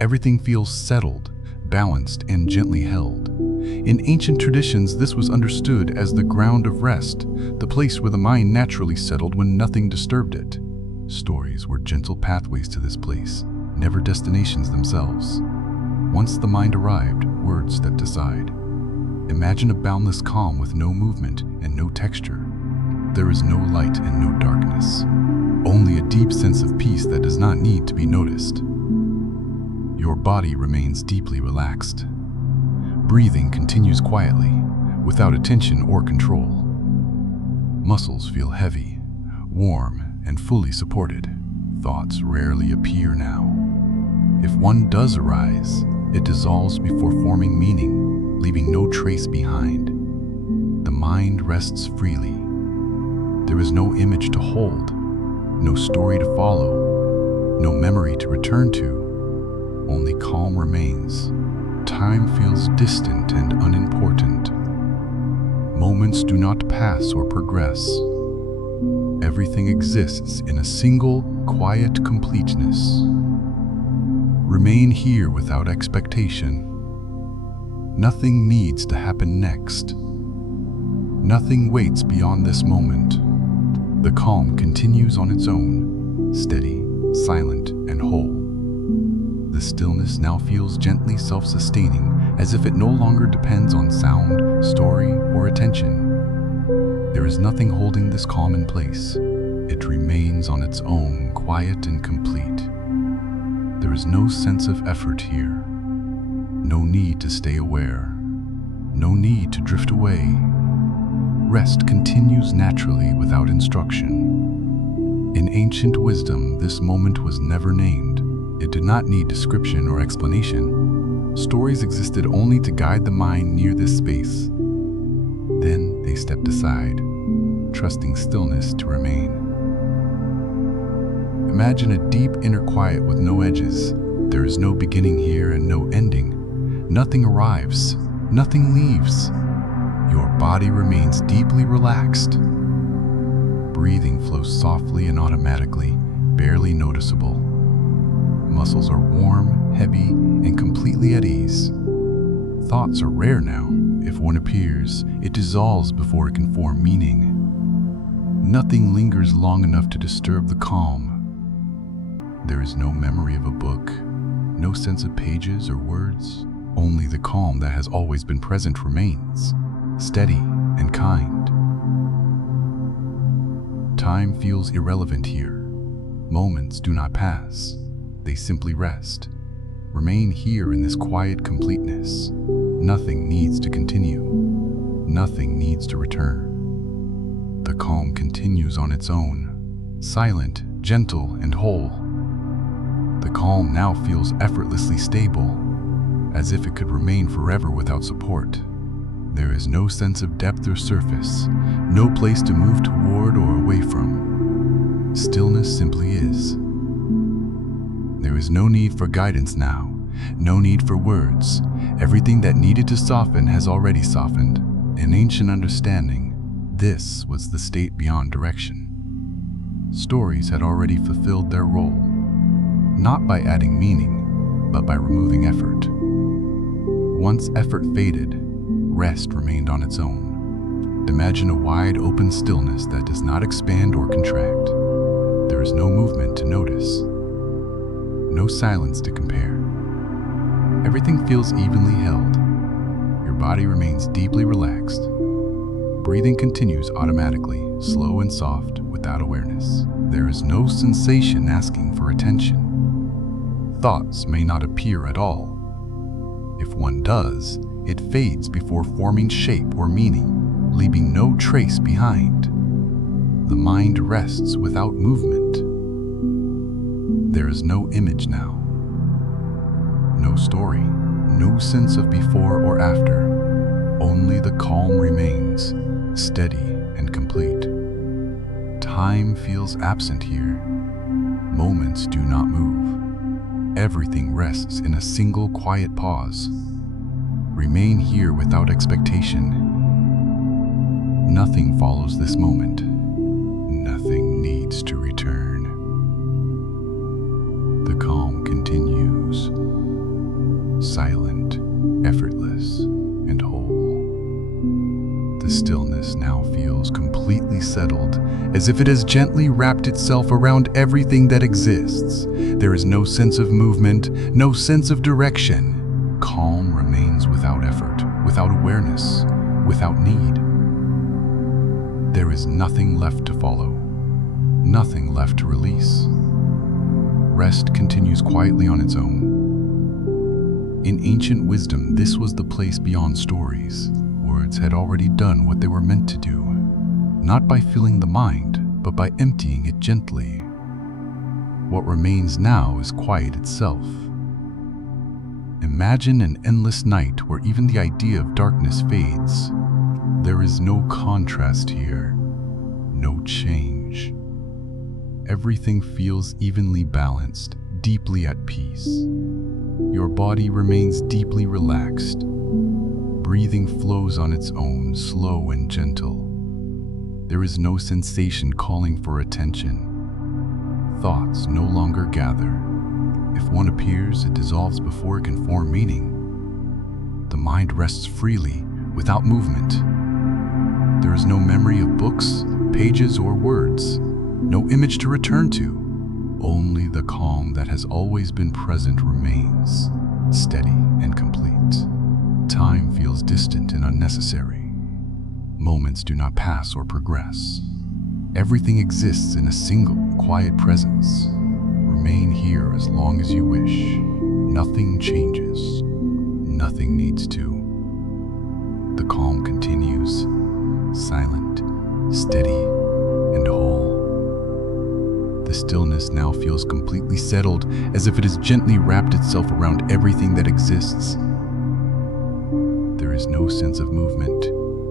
Everything feels settled, balanced, and gently held. In ancient traditions, this was understood as the ground of rest, the place where the mind naturally settled when nothing disturbed it. Stories were gentle pathways to this place, never destinations themselves. Once the mind arrived, words stepped aside. Imagine a boundless calm with no movement and no texture. There is no light and no darkness, only a deep sense of peace that does not need to be noticed. Your body remains deeply relaxed. Breathing continues quietly, without attention or control. Muscles feel heavy, warm, and fully supported. Thoughts rarely appear now. If one does arise, it dissolves before forming meaning, leaving no trace behind. The mind rests freely. There is no image to hold, no story to follow, no memory to return to. Only calm remains. Time feels distant and unimportant. Moments do not pass or progress. Everything exists in a single, quiet completeness. Remain here without expectation. Nothing needs to happen next. Nothing waits beyond this moment. The calm continues on its own, steady, silent, and whole. The stillness now feels gently self-sustaining, as if it no longer depends on sound, story, or attention. There is nothing holding this calm in place. It remains on its own, quiet and complete. There is no sense of effort here. No need to stay aware. No need to drift away. Rest continues naturally without instruction. In ancient wisdom, this moment was never named. It did not need description or explanation. Stories existed only to guide the mind near this space. Then they stepped aside, trusting stillness to remain. Imagine a deep inner quiet with no edges. There is no beginning here and no ending. Nothing arrives, nothing leaves. Your body remains deeply relaxed. Breathing flows softly and automatically, barely noticeable. Muscles are warm, heavy, and completely at ease. Thoughts are rare now. If one appears, it dissolves before it can form meaning. Nothing lingers long enough to disturb the calm. There is no memory of a book, no sense of pages or words. Only the calm that has always been present remains, steady and kind. Time feels irrelevant here. Moments do not pass. They simply rest. Remain here in this quiet completeness. Nothing needs to continue. Nothing needs to return. The calm continues on its own, silent, gentle, and whole. The calm now feels effortlessly stable, as if it could remain forever without support. There is no sense of depth or surface, no place to move toward or away from. Stillness simply is. There is no need for guidance now, no need for words. Everything that needed to soften has already softened. In ancient understanding, this was the state beyond direction. Stories had already fulfilled their role, not by adding meaning, but by removing effort. Once effort faded, rest remained on its own. Imagine a wide open stillness that does not expand or contract. There is no movement to notice, no silence to compare. Everything feels evenly held. Your body remains deeply relaxed. Breathing continues automatically, slow and soft, without awareness. There is no sensation asking for attention. Thoughts may not appear at all. If one does, it fades before forming shape or meaning, leaving no trace behind. The mind rests without movement. There is no image now. No story, no sense of before or after. Only the calm remains, steady and complete. Time feels absent here. Moments do not move. Everything rests in a single quiet pause. Remain here without expectation. Nothing follows this moment. Nothing needs to return. The calm continues, silent, effortless, and whole. The stillness now feels completely settled, as if it has gently wrapped itself around everything that exists. There is no sense of movement, no sense of direction. Calm remains without effort, without awareness, without need. There is nothing left to follow, nothing left to release. Rest continues quietly on its own. In ancient wisdom, this was the place beyond stories. Words had already done what they were meant to do, not by filling the mind, but by emptying it gently. What remains now is quiet itself. Imagine an endless night where even the idea of darkness fades. There is no contrast here, no change. Everything feels evenly balanced, deeply at peace. Your body remains deeply relaxed. Breathing flows on its own, slow and gentle. There is no sensation calling for attention. Thoughts no longer gather. If one appears, it dissolves before it can form meaning. The mind rests freely, without movement. There is no memory of books, pages, or words, no image to return to. Only the calm that has always been present remains, steady and complete. Time feels distant and unnecessary. Moments do not pass or progress. Everything exists in a single, quiet presence. Remain here as long as you wish. Nothing changes. Nothing needs to. The calm continues, silent, steady, and whole. The stillness now feels completely settled, as if it has gently wrapped itself around everything that exists. There is no sense of movement,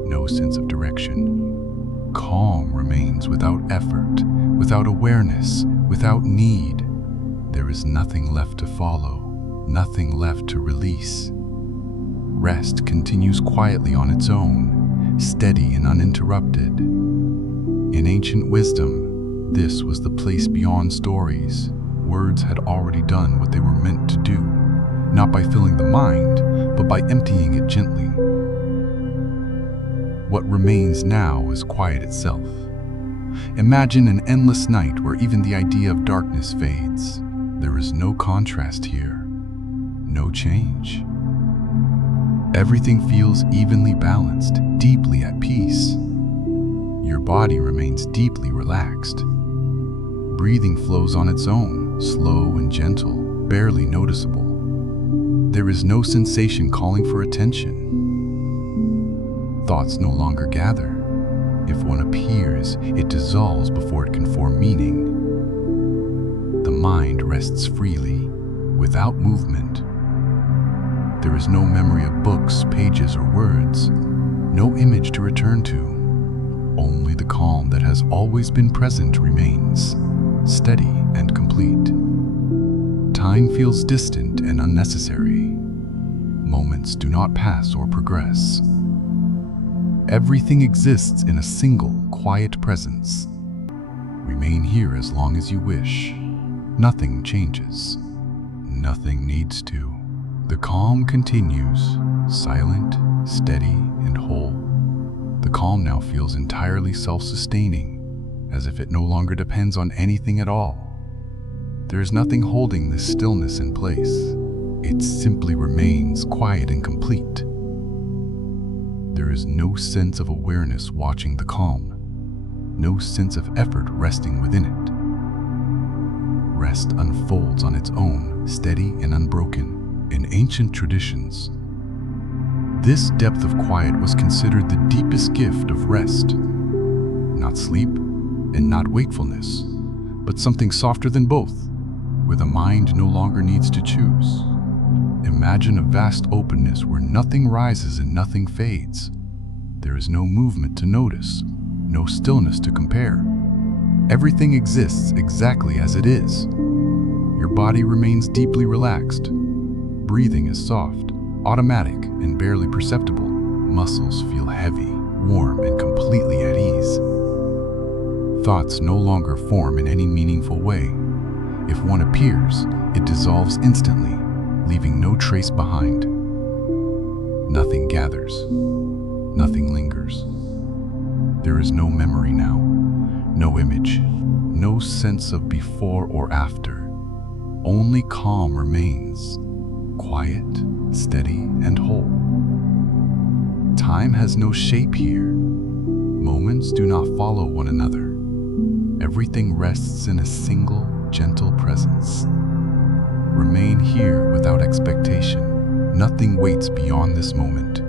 no sense of direction. Calm remains without effort, without awareness, without need. There is nothing left to follow, nothing left to release. Rest continues quietly on its own, steady and uninterrupted. In ancient wisdom, this was the place beyond stories. Words had already done what they were meant to do, not by filling the mind, but by emptying it gently. What remains now is quiet itself. Imagine an endless night where even the idea of darkness fades. There is no contrast here, no change. Everything feels evenly balanced, deeply at peace. Your body remains deeply relaxed. Breathing flows on its own, slow and gentle, barely noticeable. There is no sensation calling for attention. Thoughts no longer gather. If one appears, it dissolves before it can form meaning. The mind rests freely, without movement. There is no memory of books, pages, or words, no image to return to. Only the calm that has always been present remains, steady and complete. Time feels distant and unnecessary. Moments do not pass or progress. Everything exists in a single, quiet presence. Remain here as long as you wish. Nothing changes. Nothing needs to. The calm continues, silent, steady, and whole. The calm now feels entirely self-sustaining, as if it no longer depends on anything at all. There is nothing holding this stillness in place. It simply remains quiet and complete. There is no sense of awareness watching the calm, no sense of effort resting within it. Rest unfolds on its own, steady and unbroken. In ancient traditions, this depth of quiet was considered the deepest gift of rest. Not sleep and not wakefulness, but something softer than both, where the mind no longer needs to choose. Imagine a vast openness where nothing rises and nothing fades. There is no movement to notice, no stillness to compare. Everything exists exactly as it is. Your body remains deeply relaxed. Breathing is soft, automatic, and barely perceptible. Muscles feel heavy, warm, and completely at ease. Thoughts no longer form in any meaningful way. If one appears, it dissolves instantly, leaving no trace behind. Nothing gathers. Nothing lingers. There is no memory now, no image, no sense of before or after. Only calm remains. Quiet, steady, and whole. Time has no shape here. Moments do not follow one another. Everything rests in a single, gentle presence. Remain here without expectation. Nothing waits beyond this moment.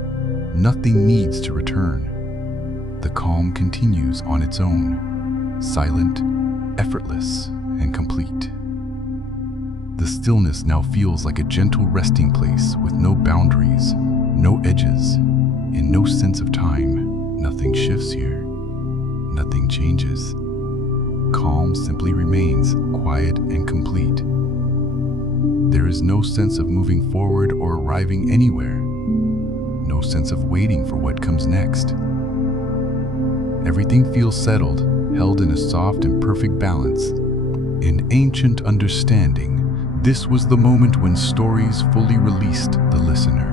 Nothing needs to return. The calm continues on its own, silent, effortless, and complete. The stillness now feels like a gentle resting place with no boundaries, no edges, and no sense of time. Nothing shifts here. Nothing changes. Calm simply remains, quiet and complete. There is no sense of moving forward or arriving anywhere. No sense of waiting for what comes next. Everything feels settled, held in a soft and perfect balance. In ancient understanding, this was the moment when stories fully released the listener.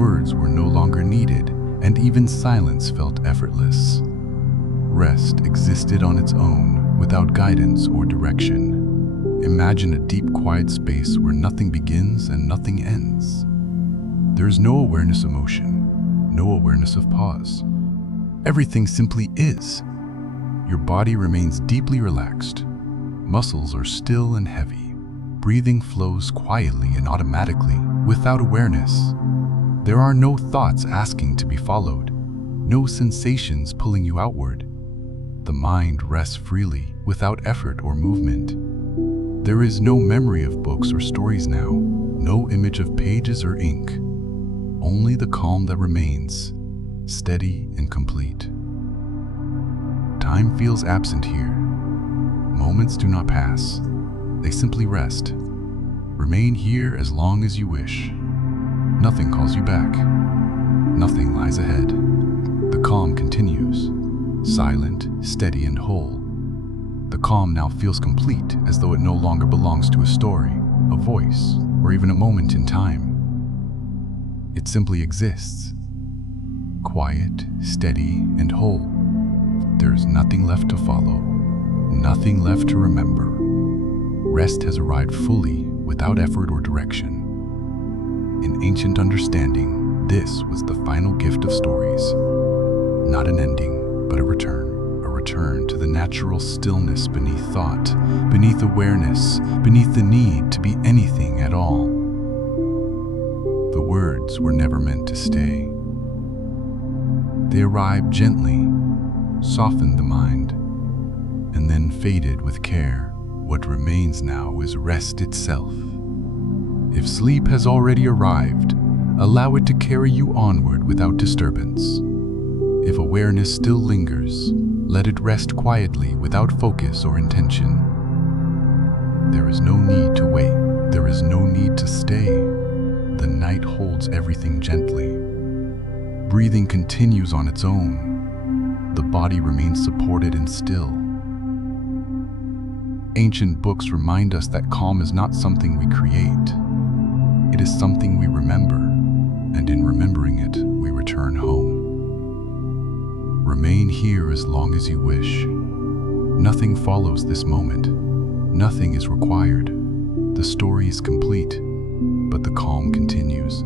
Words were no longer needed, and even silence felt effortless. Rest existed on its own, without guidance or direction. Imagine a deep, quiet space where nothing begins and nothing ends. There is no awareness of motion, no awareness of pause. Everything simply is. Your body remains deeply relaxed. Muscles are still and heavy. Breathing flows quietly and automatically, without awareness. There are no thoughts asking to be followed, no sensations pulling you outward. The mind rests freely, without effort or movement. There is no memory of books or stories now, no image of pages or ink. Only the calm that remains, steady and complete. Time feels absent here. Moments do not pass. They simply rest. Remain here as long as you wish. Nothing calls you back. Nothing lies ahead. The calm continues, silent, steady, and whole. The calm now feels complete, as though it no longer belongs to a story, a voice, or even a moment in time. It simply exists. Quiet, steady, and whole. There is nothing left to follow, nothing left to remember. Rest has arrived fully, without effort or direction. In ancient understanding, this was the final gift of stories. Not an ending, but a return to the natural stillness beneath thought, beneath awareness, beneath the need to be anything at all. The words were never meant to stay. They arrived gently, softened the mind, and then faded with care. What remains now is rest itself. If sleep has already arrived, allow it to carry you onward without disturbance. If awareness still lingers, let it rest quietly without focus or intention. There is no need to wait. There is no need to stay. The night holds everything gently. Breathing continues on its own. The body remains supported and still. Ancient books remind us that calm is not something we create. It is something we remember, and in remembering it, we return home. Remain here as long as you wish. Nothing follows this moment. Nothing is required. The story is complete, but the calm continues.